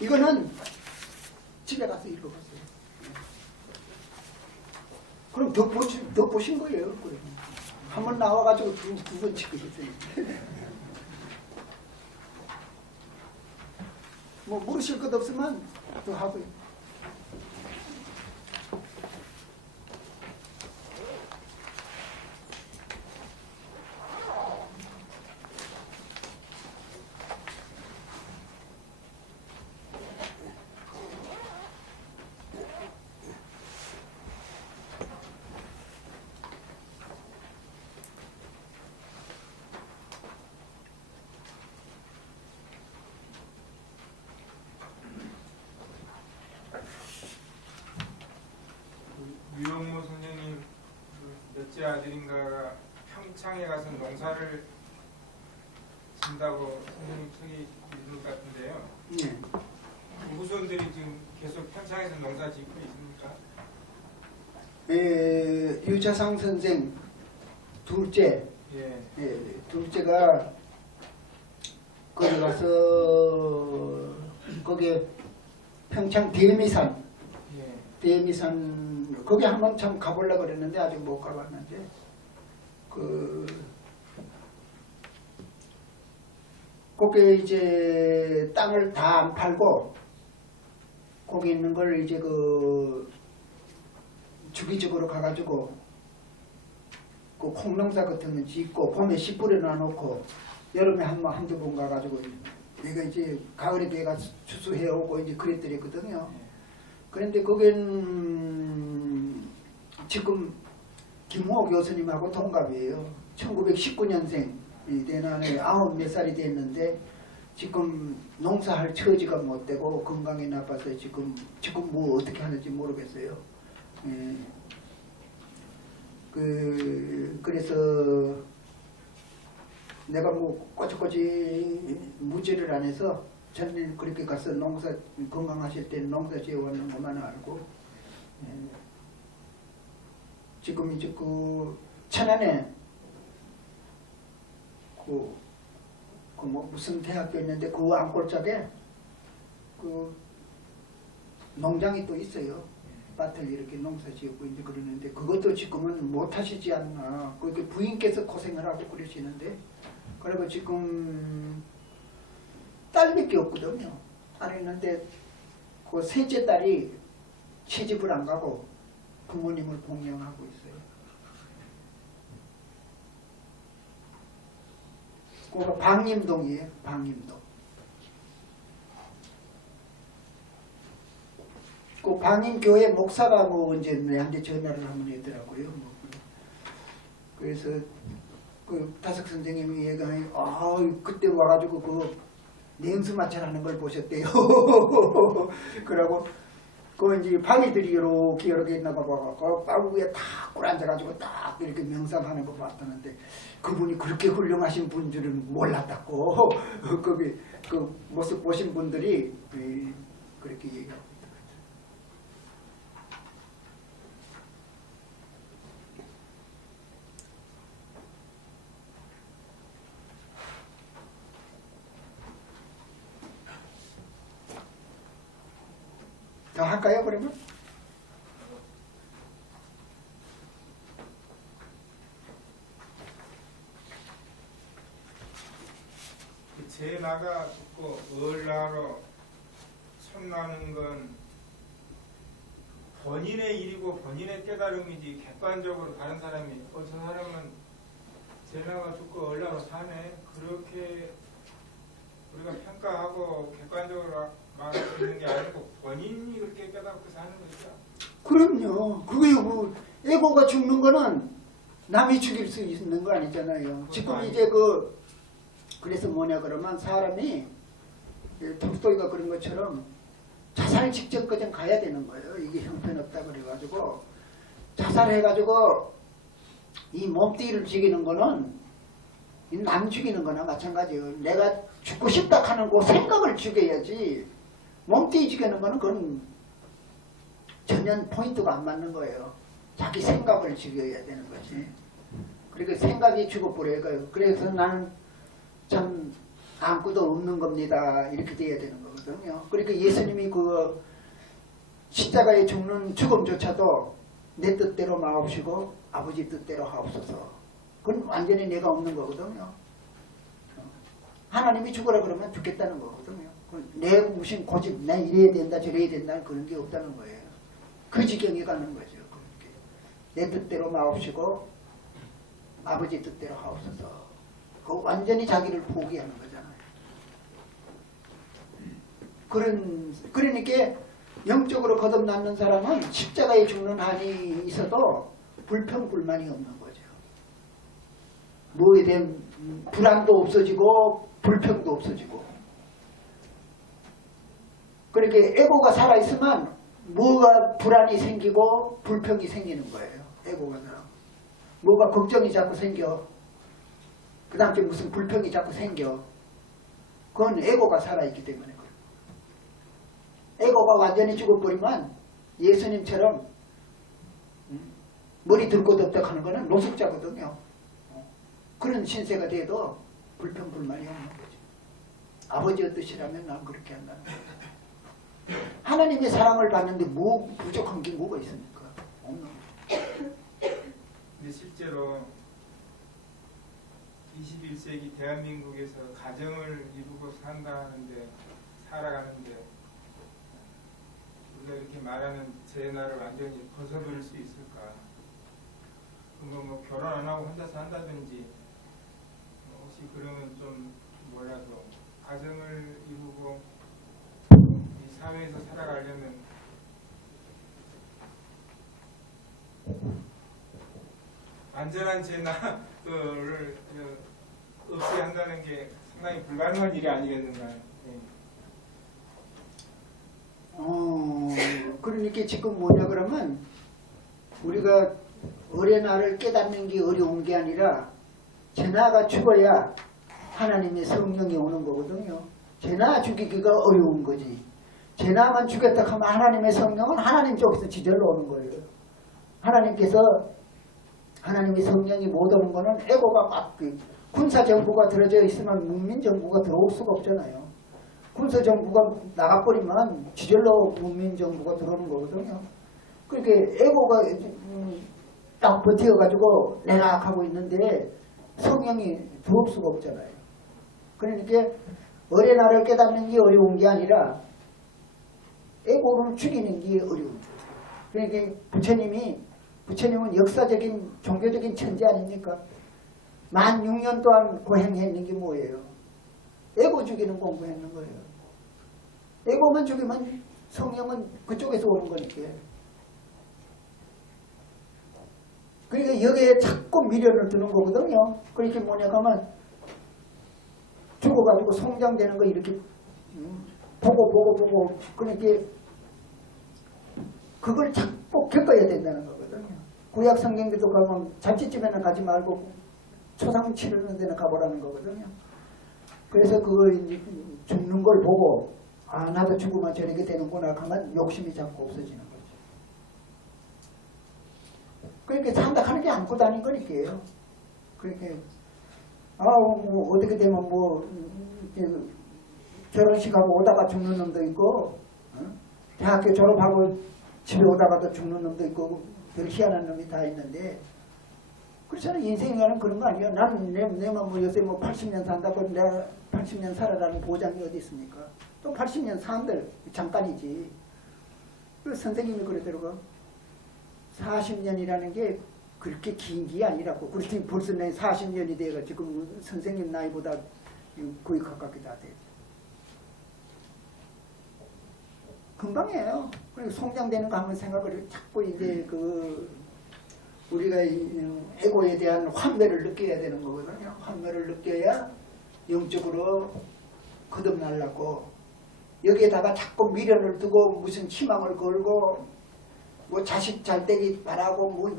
이거는 집에 가서 읽어봤어요. 그럼 더 보신 거예요. 한번 나와가지고 두 번 찍고 있어요. 뭐 모르실 것 없으면 더 하고요. 유영모 선생님 몇째 아들인가가 평창에 가서 농사를 진다고 선생님 책이 있는 것 같은데요. 네. 후손들이 지금 계속 평창에서 농사 짓고 있습니까? 유자상 선생 둘째, 둘째가 거기 가서 거기에 평창 대미산 거기 한번 참 가보려고 그랬는데 아직 못 가봤는데 거기 이제 땅을 다 안 팔고 거기 있는 걸 이제 주기적으로 가가지고 그 콩농사 같은 거 짓고 봄에 씨 뿌려 놔놓고 여름에 한두 번 가가지고 내가 이제 가을에 내가 추수해 오고 이제 그랬더랬거든요. 그런데 거긴 지금 김호 교수님하고 동갑이에요. 1919년생 내년에 94살이 됐는데 지금 농사할 처지가 못 되고 건강이 나빠서 지금 뭐 어떻게 하는지 모르겠어요. 예. 그래서 내가 뭐 꼬치꼬치 무지를 안 해서 저는 그렇게 가서 농사 건강하실 때 농사 지어왔는 것만 알고 예. 지금 이제 그 천안에 뭐 무슨 대학교 있는데 그 안골짜기에 그 농장이 또 있어요. 밭을 이렇게 농사 지었고 이제 그러는데 그것도 지금은 못 하시지 않나. 그렇게 부인께서 고생을 하고 그러시는데 그리고 지금 딸밖에 없거든요. 딸이 있는데 그 셋째 딸이 시집을 안 가고 부모님을 봉양하고 있어요. 그거 방림동이에요. 방림동. 그 방림교회 목사가 뭐 언제 내한테 전화를 한번 했더라고요. 뭐. 그래서 그 다석 선생님이 얘기하니 그때 와가지고 그 냉수 마찰하는 걸 보셨대요. 그러고 그 이제 방이들이 이렇게 있나 봐가지고 바로 위에 딱 꿇어앉아가지고 딱 이렇게 명상하는 거 봤다는데 그분이 그렇게 훌륭하신 분 줄은 몰랐다고. 거기 그 모습 보신 분들이 그렇게 얘기하고 있더라고요. 더 할까요 그러면? 제 나가 죽고 얼라로 손나는 건 본인의 일이고 본인의 깨달음이지 객관적으로 다른 사람이 저 사람은 제 나가 죽고 얼라로 사네 그렇게 우리가 평가하고 객관적으로 말하는 게 아니고 본인이 그렇게 깨닫고 사는 거죠. 그럼요. 그게 뭐 에고가 죽는 거는 남이 죽일 수 있는 거 아니잖아요. 지금 이제 그래서 뭐냐 그러면 사람이 톨스토이가 그런 것처럼 자살 직전까지 가야 되는 거예요. 이게 형편없다 그래가지고 자살해가지고 이 몸뚱이를 죽이는 거는 남 죽이는 거나 마찬가지예요. 내가 죽고 싶다 하는 그 생각을 죽여야지 몸뚱이 죽이는 거는 그건 전혀 포인트가 안 맞는 거예요. 자기 생각을 죽여야 되는 거지. 그리고 생각이 죽어버려요. 그래서 나는 참 아무것도 없는 겁니다. 이렇게 돼야 되는 거거든요. 그러니까 예수님이 그 십자가에 죽는 죽음조차도 내 뜻대로 마옵시고 아버지 뜻대로 하옵소서. 그건 완전히 내가 없는 거거든요. 하나님이 죽으라 그러면 죽겠다는 거거든요. 내 무슨 고집, 내 이래야 된다 저래야 된다 그런 게 없다는 거예요. 그 지경에 가는 거죠. 그렇게. 내 뜻대로 마옵시고 아버지 뜻대로 하옵소서. 그 완전히 자기를 포기하는 거잖아요. 그러니까 영적으로 거듭나는 사람은 십자가에 죽는 한이 있어도 불평불만이 없는 거죠. 뭐에 대한 불안도 없어지고 불평도 없어지고. 그렇게 에고가 살아있으면 뭐가 불안이 생기고 불평이 생기는 거예요. 에고가 살아. 뭐가 걱정이 자꾸 생겨. 그 다음에 무슨 불평이 자꾸 생겨. 그건 에고가 살아있기 때문에 그래요. 에고가 완전히 죽어버리면 예수님처럼 머리 들고 덥다 하는 거는 노숙자거든요. 그런 신세가 돼도 불평불만이 없는 거죠. 아버지의 뜻이라면 난 그렇게 한다는 거죠. 하나님의 사랑을 받는데 뭐 부족한 게 뭐가 있습니까? 없는 거죠. 근데 실제로 21세기 대한민국에서 가정을 이루고 산다는데 살아가는데 우리가 이렇게 말하는 제 나를 완전히 벗어버릴 수 있을까? 뭐 결혼 안 하고 혼자 산다든지 혹시 그러면 좀 몰라도 가정을 이루고 이 사회에서 살아가려면 완전한 재난을 없이 한다는 게 상당히 불가능한 일이 아니겠는가요? 그러니까 지금 뭐냐 그러면 우리가 어린아이를 깨닫는 게 어려운 게 아니라 제나가 죽어야 하나님의 성령이 오는 거거든요. 제나 죽이기가 어려운 거지. 제나만 죽였다 하면 하나님의 성령은 하나님 쪽에서 지절로 오는 거예요. 하나님께서 하나님의 성령이 못 오는 거는 에고가 막 군사정부가 들어져 있으면 문민정부가 들어올 수가 없잖아요. 군사정부가 나가버리면 지절로 문민정부가 들어오는 거거든요. 그렇게 에고가 딱 버텨가지고 내락하고 있는데 성령이 들어올 수가 없잖아요. 그러니까 어린아이를 깨닫는 게 어려운 게 아니라 에고를 죽이는 게 어려운 거예요. 그러니까 부처님은 역사적인 종교적인 천재 아닙니까? 16,000년 동안 고행했는 게 뭐예요? 에고 죽이는 공부했는 거예요. 에고만 죽이면 성령은 그쪽에서 오는 거니까. 그러니까 여기에 자꾸 미련을 두는 거거든요. 그렇게 뭐냐 하면 죽어가지고 성장되는 거 이렇게 보고 그러니까 그걸 자꾸 겪어야 된다는 거거든요. 구약 성경들도 가면 잔치집에는 가지 말고 초상 치르는 데는 가보라는 거거든요. 그래서 그걸 이제 죽는 걸 보고 아 나도 죽으면 저렇게 되는구나 하면 욕심이 자꾸 없어지는 거죠. 그렇게 산다 하는 게 안고 다닌 거니까요. 그렇게 뭐 어떻게 되면 뭐 결혼식하고 오다가 죽는 놈도 있고 대학교 졸업하고 집에 오다가도 죽는 놈도 있고 별 희한한 놈이 다 있는데 그렇잖아요. 인생이라는 그런 거 아니에요. 나는 내만 뭐 요새 뭐 80년 산다고 내가 80년 살아라는 보장이 어디 있습니까? 또 80년 산들 잠깐이지. 그 선생님이 그러더라고. 40년이라는 게 그렇게 긴 게 아니라고. 그렇게 벌써 내 40년이 돼가 지금 선생님 나이보다 거의 가깝게 다 돼. 금방이에요. 그리고 성장되는 거 한번 생각을 자꾸 이제 우리가 에고에 대한 환멸을 느껴야 되는 거거든요. 환멸을 느껴야 영적으로 거듭나려고 여기에다가 자꾸 미련을 두고 무슨 희망을 걸고 뭐 자식 잘 되기 바라고 뭐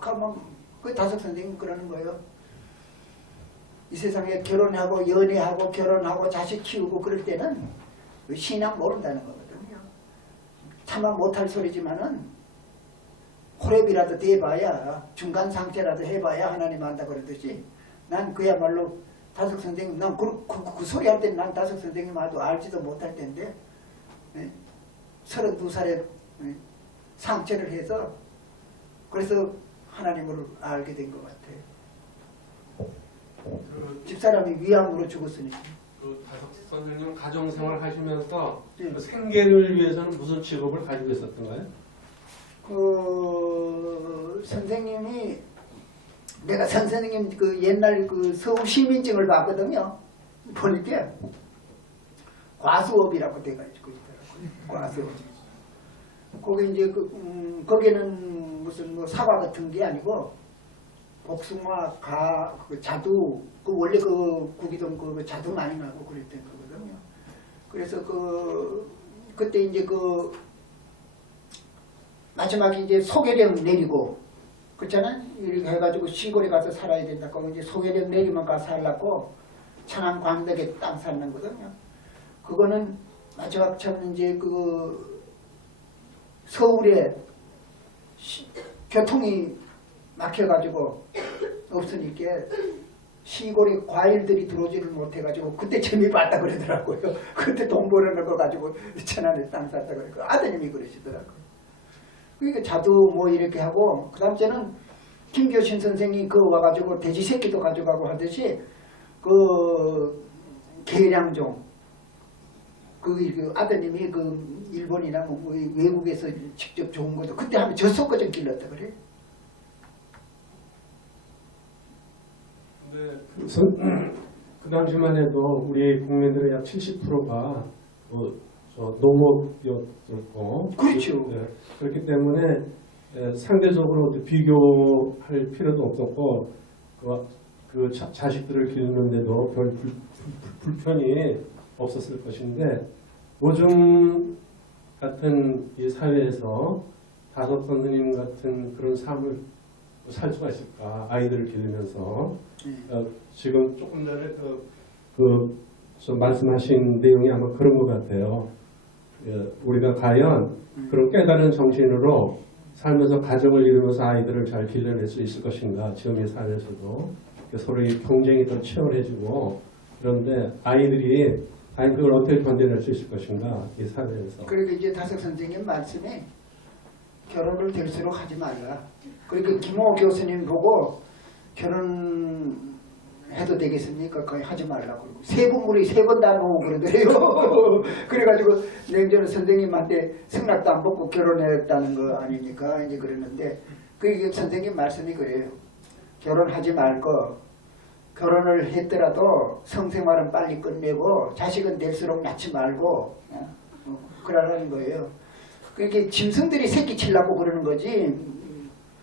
하면 그 다섯 선생님 그러는 거예요. 이 세상에 결혼하고 연애하고 결혼하고 자식 키우고 그럴 때는 신앙 모른다는 거거든요. 차마 못할 소리지만은 호랩이라도 돼봐야 중간 상태라도 해봐야 하나님 안다 그러듯이 난 그야말로 다섯 선생님 난 그 소리 할 때는 난 다섯 선생님 아도 알지도 못할 텐데 32살에 상처를 해서 그래서 하나님을 알게 된 것 같아요. 집사람이 위암으로 죽었으니까. 그 다섯 선생님 가정생활 하시면서 네. 그 생계를 위해서는 무슨 직업을 가지고 있었던가요? 그 선생님이 내가 선생님 그 옛날 그 서울 시민증을 봤거든요. 보니까 과수업이라고 돼가지고 있더라고요. 과수업. 거기 이제 거기는 무슨 뭐 사과 같은 게 아니고 복숭아, 그 자두, 그 원래 그 구기동 그 자두 많이 나고 그랬던 거거든요. 그래서 그때 이제 마지막에 이제 소개령 내리고 그렇잖아요. 이렇게 해가지고 시골에 가서 살아야 된다. 그러면 이제 소개령 내리면 가서 살라고 천안 광덕에 땅 사는 거거든요. 그거는 마지막 참 이제 서울에 교통이 막혀가지고 없으니까 시골에 과일들이 들어오지를 못해가지고 그때 재미 봤다 그러더라고요. 그때 돈 벌어놓은 거 가지고 천안에 땅 샀다 그러고 아드님이 그러시더라고요. 그러니까 자두 뭐 이렇게 하고 그 다음 때는 김교신 선생이 와가지고 돼지 새끼도 가져가고 하듯이 계량종 그 아드님이 일본이나 뭐 외국에서 직접 좋은 거죠. 그때 하면 젖소거좀 길렀다 그래. 근데 그 당시만 해도 우리 국민들의 약 70%가 농업이었고 그렇죠. 네. 그렇기 때문에 상대적으로 비교할 필요도 없었고 자식들을 기르는데도 별 불편이 없었을 것인데 요즘 같은 이 사회에서 다섯 선생님 같은 그런 삶을 살 수가 있을까? 아이들을 기르면서 지금 조금 전에 좀 말씀하신 내용이 아마 그런 것 같아요. 우리가 과연 그런 깨달은 정신으로 살면서 가정을 이루면서 아이들을 잘 길러낼 수 있을 것인가? 지금의 사회에서도 서로의 경쟁이 더 치열해지고 그런데 아이들이 과연 그걸 어떻게 견뎌낼 수 있을 것인가? 이 사회에서. 그리고 이제 다석 선생님 말씀에 결혼을 될수록 하지 말라. 그리고 김호 교수님 보고 결혼해도 되겠습니까? 거의 하지 말라고 그러고 세부물이 3번 다 놓고 그러더래요. 그래가지고 냉전은 선생님한테 승낙도 안 받고 결혼했다는 거 아닙니까? 이제 그랬는데 그 선생님 말씀이 그래요. 결혼하지 말고 결혼을 했더라도 성생활은 빨리 끝내고 자식은 될수록 낳지 말고 그러라는 거예요. 그렇게 짐승들이 새끼 치려고 그러는 거지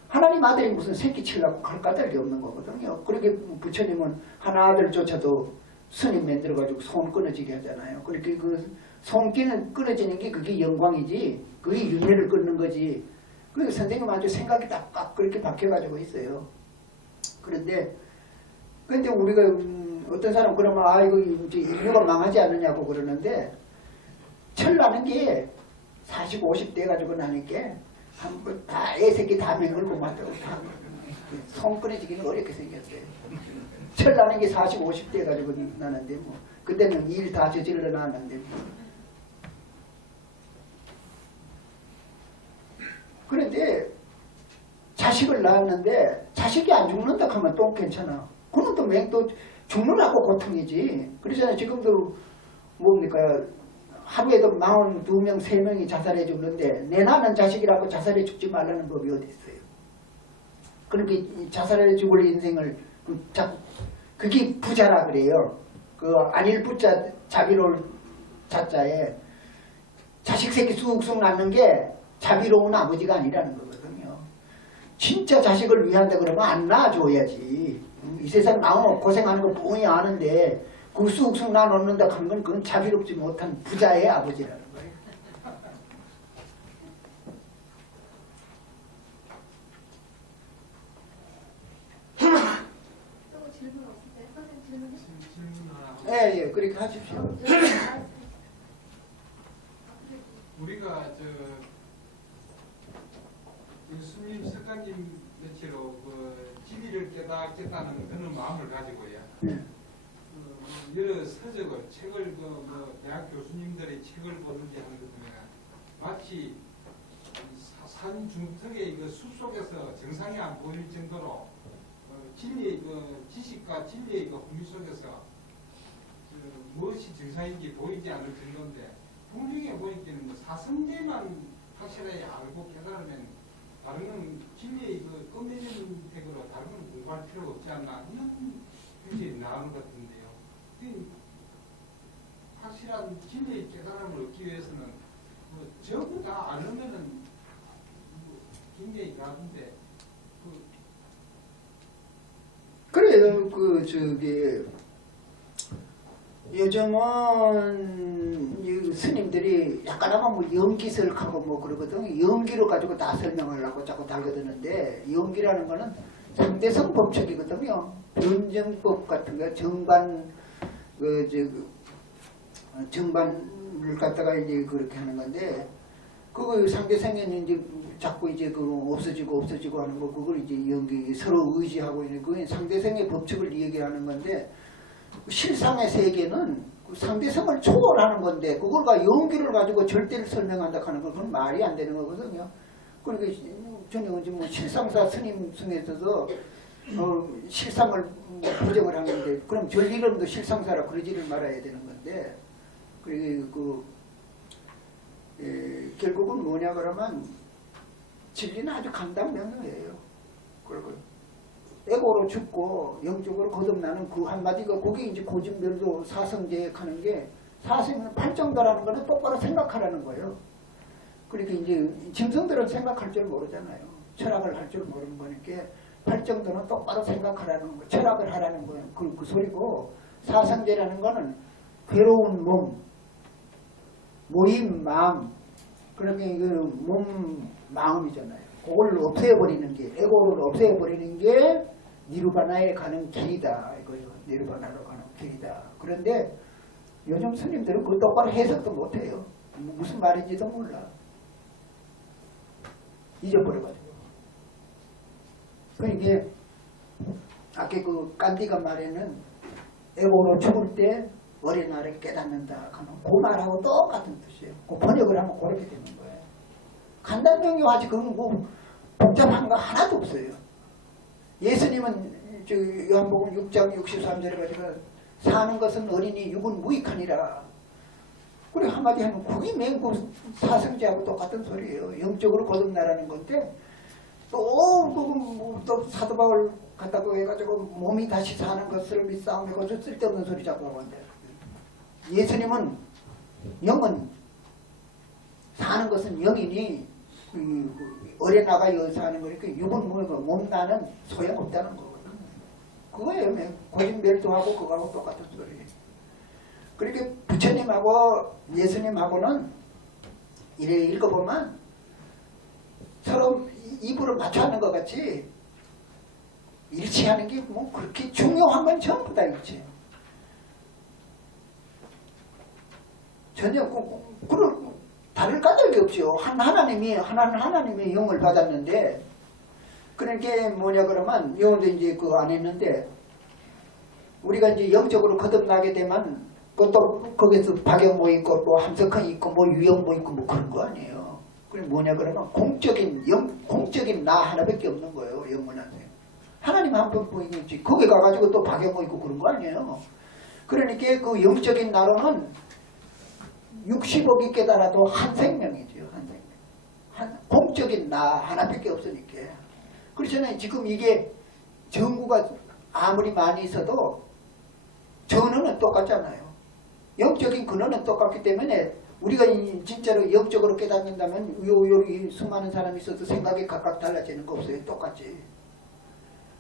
하나님 아들이 무슨 새끼 치려고 할 까닭이 없는 거거든요. 그렇게 부처님은 하나 아들조차도 스님 만들어가지고 손 끊어지게 하잖아요. 그렇게 그 손 끊어지는 게 그게 영광이지 그게 윤회를 끊는 거지. 그래서 선생님 아주 생각이 딱 그렇게 바뀌어가지고 있어요. 그런데 우리가 어떤 사람 그러면 이거 이제 인류가 망하지 않느냐고 그러는데 철나는 게 40, 50대 가지고 나니까 한번 다 애새끼 다 맹글고 맞다고 손 끊어지기는 어렵게 생겼어요. 철나는 게 40, 50대 가지고 나는데 뭐 그때는 일 다 저질러 놨는데 그런데 자식을 낳았는데 자식이 안 죽는다 하면 또 괜찮아. 그건 또 죽느라고 고통이지. 그러잖아요. 지금도 뭡니까 하루에도 42명, 3명이 자살해 죽는데 내 낳는 자식이라고 자살해 죽지 말라는 법이 어디 있어요. 그렇게 자살해 죽을 인생을 그게 부자라 그래요. 그 안일 부자 자비로울 자자에 자식 새끼 쑥쑥 낳는 게 자비로운 아버지가 아니라는 거거든요. 진짜 자식을 위한다 그러면 안 낳아줘야지. 이 세상 나오면 고생하는 거 뻔히 아는데 그 쑥쑥 낳아놓는다 하는 건 그건 자비롭지 못한 부자의 아버지라는 거예요. 또 질문 없으세요? 선생님 질문 예, 그렇게 하십시오. 우리가 예수님 석가님 며칠로 진리를 깨닫겠다는 그런 마음을 가지고요. 여러 서적을 책을 대학 교수님들의 책을 보는지 하는 것 보면 마치 산 중턱의 숲속에서 정상이 안 보일 정도로 진리의 지식과 진리의 훈미 속에서 무엇이 정상인지 보이지 않을 정도인데 공중에 보이기는 사성제만 확실하게 알고 깨달으면 다른 건 진리의 끝맺는 획으로 다른 건 공부할 필요가 없지 않나 이런 뜻이 나오는 것 같은데요. 확실한 진리의 깨달음을 얻기 위해서는 전부 다 알면은 굉장히 가는데 그래요. 요즘은 이 스님들이 약간 하면 뭐 연기설하고 뭐 그러거든. 연기로 가지고 다 설명하려고 자꾸 달거드는데 연기라는 거는 상대성 법칙이거든요. 변정법 같은 거 정반을 갖다가 이제 그렇게 하는 건데 그거 상대성에는 이제 자꾸 이제 없어지고 하는 거 그걸 이제 연기 서로 의지하고 있는 그게 상대성의 법칙을 얘기하는 건데 실상의 세계는 그 상대성을 초월하는 건데 그걸가 연기를 가지고 절대를 설명한다 하는 건 그건 말이 안 되는 거거든요. 그러니까 저는 이제 뭐 실상사 스님 중에서도 실상을 부정을 하는데 그럼 전리론도 실상사라 그러지를 말아야 되는 건데 그리고 결국은 뭐냐 그러면 진리는 아주 간단명료해요. 그리고 에고로 죽고 영적으로 거듭나는 그 한마디가 그게 이제 고진별도 사성제액하는 게 사성을 발정다라는 거는 똑바로 생각하라는 거예요. 그러니까 이제 짐승들은 생각할 줄 모르잖아요. 철학을 할 줄 모르는 거니까 할 정도는 똑바로 생각하라는 거, 철학을 하라는 거예요. 그 소리고 사상제라는 거는 괴로운 몸, 모임 마음, 그러니까 그몸 마음이잖아요. 그걸 없애버리는 게, 에고를 없애버리는 게 니르바나에 가는 길이다 이거예요. 니르바나로 가는 길이다. 그런데 요즘 스님들은 그 똑바로 해석도 못해요. 무슨 말인지도 몰라. 잊어버려가지고. 그러니까 아까 그 깐디가 말에는 에고로 죽을 때 어린 나를 깨닫는다 하면 그 말하고 똑같은 뜻이에요. 그 번역을 하면 그렇게 되는 거예요. 간단명료하지 그건 뭐 복잡한 거 하나도 없어요. 예수님은 저 요한복음 6장 63절에 가지고 사는 것은 어린이 육은 무익하니라. 그리고 한마디 하면 그게 맹구 사성제하고 똑같은 소리예요. 영적으로 거듭나라는 건데 또 사도 바울 간다고 해가지고 몸이 다시 사는 것을 믿사오며 쓸데없는 소리 자꾸 하는데 예수님은 영은 사는 것은 영이니 어린아가 여기서 하는 거니까 육은 뭐고 몸나는 소용없다는 거거든. 그거예요. 고진멸도하고 그거하고 똑같은 소리예요. 그렇게 부처님하고 예수님하고는 이래 읽어보면 서로 입으로 맞춰하는 것 같이 일치하는 게 뭐 그렇게 중요한 건 전부 다 일치. 전혀 그런 다를 까닭이 없죠. 하나님의 영을 받았는데 그러니까 뭐냐 그러면 영도 이제 그거 안 했는데 우리가 이제 영적으로 거듭나게 되면 그것도 거기서 박영모 있고 뭐 함석헌 있고 뭐 유영모 있고 뭐 그런 거 아니에요. 그래 뭐냐 그러면 공적인 나 하나밖에 없는 거예요. 영원한테. 하나님 한 분 보이겠지. 거기 가가지고 또 박영모 있고 그런 거 아니에요. 그러니까 그 영적인 나로는 60억이 깨달아도 한 생명이죠. 한 생명. 공적인 나 하나밖에 없으니까. 그렇잖아요. 지금 이게 정구가 아무리 많이 있어도 전원은 똑같잖아요. 영적인 근원은 똑같기 때문에 우리가 진짜로 영적으로 깨닫는다면 이 수많은 사람이 있어도 생각이 각각 달라지는 거 없어요. 똑같지.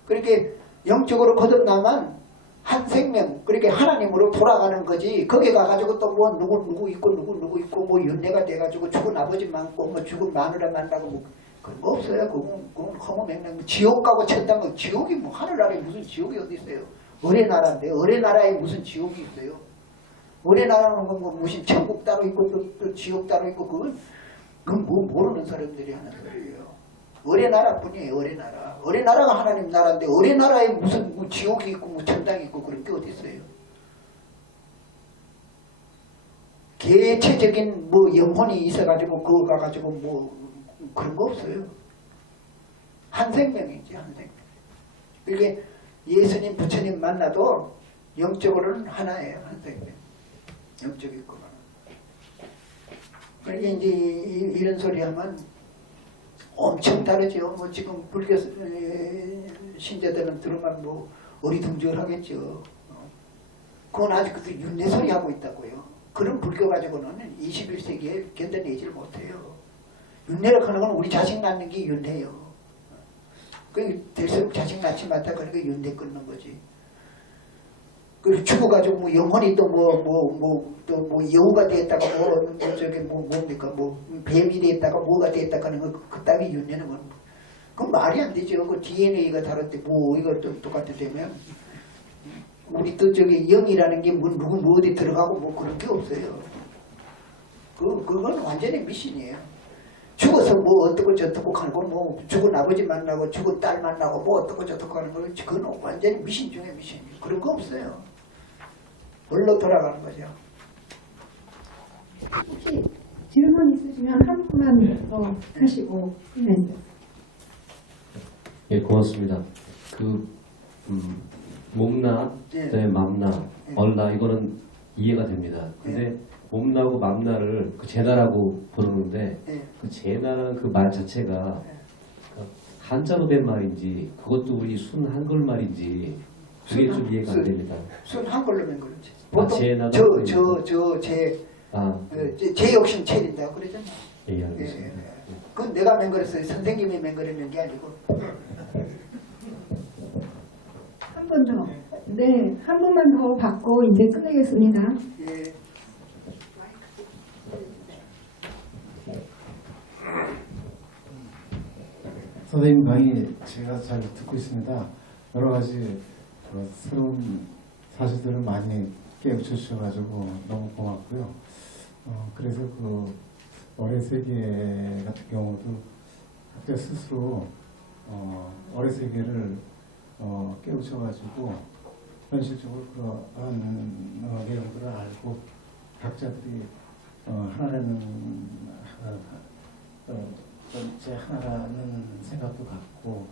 그렇게 영적으로 거듭나면 한 생명, 그렇게 하나님으로 돌아가는 거지. 거기 가가지고 또 뭐 누구 있고 누구 있고 뭐 연대가 돼가지고 죽은 아버지 많고 뭐 죽은 마누라 만나고 뭐 그런 거 없어요. 그건 허무맹랑. 지옥 가고 천당 지옥이 뭐 하늘 아래 무슨 지옥이 어디 있어요? 어린 나라인데 어린 나라에 무슨 지옥이 있어요? 어린 나라는 뭐 무슨 천국 따로 있고 또 지옥 따로 있고 그건 뭐 모르는 사람들이 하는 소리예요. 어린 나라뿐이에요. 어린 나라. 어린 나라가 하나님 나라인데 어린 나라에 무슨 뭐 지옥이 있고 뭐 천당이 있고 그런 게 어디 있어요? 개체적인 뭐 영혼이 있어가지고 그거 가가지고 뭐 그런 거 없어요. 한 생명이지 한 생명. 그게 예수님 부처님 만나도 영적으로는 하나예요. 한 생명. 영적인 거만. 그러니까 이제 이런 소리 하면 엄청 다르죠. 뭐 지금 불교 신자들은 들으면 뭐 어리둥절하겠죠. 그건 아직도 윤회 소리 하고 있다고요. 그런 불교 가지고는 21세기에 견뎌내질 못해요. 윤회를 하는 건 우리 자식 낳는 게 윤회예요. 그 될수록 자식 낳지 말다 그러니까 윤회 끊는 거지. 그리고 죽어가지고 뭐 영혼이 또 뭐 여우가 됐다가 뭡니까 뱀이 됐다가 뭐가 됐다가 하는 거 그따위 윤회는 건 그건 말이 안 되죠. 그 DNA가 다를 때 뭐 이것도 똑같으면 우리 또 저기 영이라는 게 뭐 누구 뭐 어디 들어가고 뭐 그런 게 없어요. 그건 완전히 미신이에요. 죽어서 뭐 어떻고 저떻고 하는 거 뭐 죽은 아버지 만나고 죽은 딸 만나고 뭐 어떻고 저떻고 하는 거 그건 완전히 미신 중에 미신이에요. 그런 거 없어요. 뭘로 돌아가는 거죠. 혹시 질문 있으시면 한 분만 더 하시고 끝내세요. 예, 고맙습니다. 몸나, 예. 그다음에 맘나, 예. 얼나 이거는 이해가 됩니다. 근데 몸나고 맘나를 그 제나라고 부르는데 예. 그 제나라는 그 말 자체가 그 한자로 된 말인지 그것도 우리 순 한글 말인지 그게 좀 이해가 안 됩니다. 순 한글로면 그렇지. 아, 보통 제나다. 제 아, 욕심 체린다고 그러잖아요. 예, 알겠습니다. 예. 그건 내가 맹글었어요. 선생님이 맹글었는 게 아니고. 한 번 더. 네, 한 번만 더 받고 이제 끝내겠습니다. 예. 선생님 강의 제가 잘 듣고 있습니다. 여러 가지 새로운 사실들을 많이 깨우쳐 주셔가지고 너무 고맙고요. 그래서 그 어뢰 세계 같은 경우도 각자 스스로 어뢰 세계를 깨우쳐가지고 현실적으로 그러한 내용들을 알고 각자들이 하나라는 전체 하나라는 생각도 갖고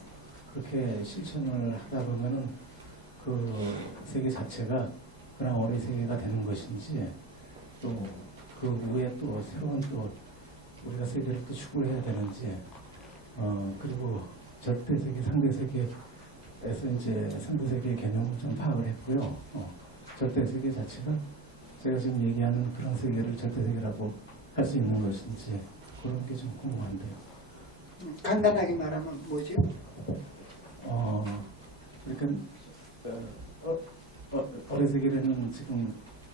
그렇게 실천을 하다 보면은 그 세계 자체가 그냥 어뢰 세계가 되는 것인지 또 그 위에 또 새로운 또 우리가 세계를 또 추구해야 되는지 그리고 절대 세계, 상대 세계에서 이제 상대 세계의 개념을 좀 파악을 했고요. 절대 세계 자체가 제가 지금 얘기하는 그런 세계를 절대 세계라고 할 수 있는 것인지 그런 게 좀 궁금한데요. 간단하게 말하면 뭐죠? 그러니까 어뢰 세계라는 지금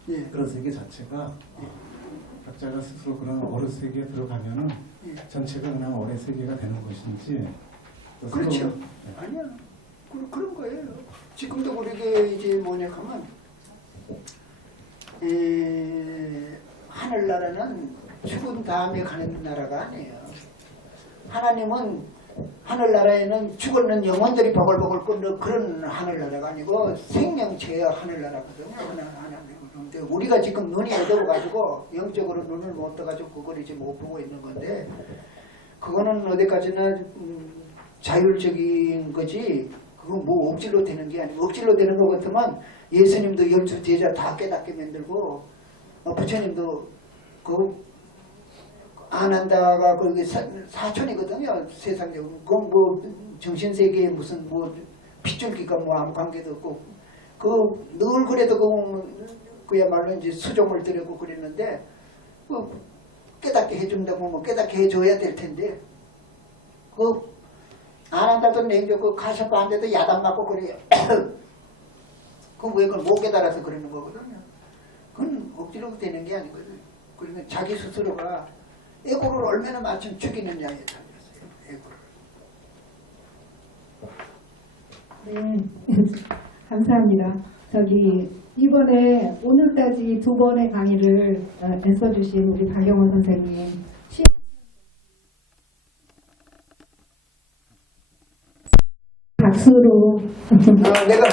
예. 그런 세계 자체가 각자가 스스로 그런 어뢰 세계에 들어가면은 예. 전체가 그냥 어뢰 세계가 되는 것인지 또 그렇죠. 새로운, 아니야. 그런 거예요. 지금도 우리게 이제 뭐냐 하면 하늘나라는 죽은 다음에 가는 나라가 아니에요. 하나님은 하늘나라에는 죽었는 영혼들이 버글버글 끓는 그런 하늘나라가 아니고 생명체의 하늘나라거든요. 근데 우리가 지금 눈이 어두워가지고 영적으로 눈을 못 떠가지고 그걸 이제 못 보고 있는 건데 그거는 어디까지나 자율적인 거지 그거 뭐 억지로 되는 게 아니고 억지로 되는 것 같으면 예수님도 열두 제자 다 깨닫게 만들고 부처님도 그 안 한다가 거기 사촌이거든요. 세상적으로 그건 뭐 정신세계에 무슨 뭐 핏줄기가 뭐 아무 관계도 없고 그 늘 그래도 그야말로 이제 수종을 들이고 그랬는데 그 깨닫게 해준다고 뭐 깨닫게 해줘야 될 텐데 그 안 한다던 냉겨 그 가셔도 안 돼도 야단 맞고 그래요. 그건 왜 그걸 못 깨달아서 그러는 거거든요. 그건 억지로 되는 게 아니거든요. 그러니까 자기 스스로가 에고를 얼마나 맞춤 죽이느냐에 달렸어요. 에고를. 네, 감사합니다. 이번에 오늘까지 두 번의 강의를 애써주신 우리 박영호 선생님 박수로 내가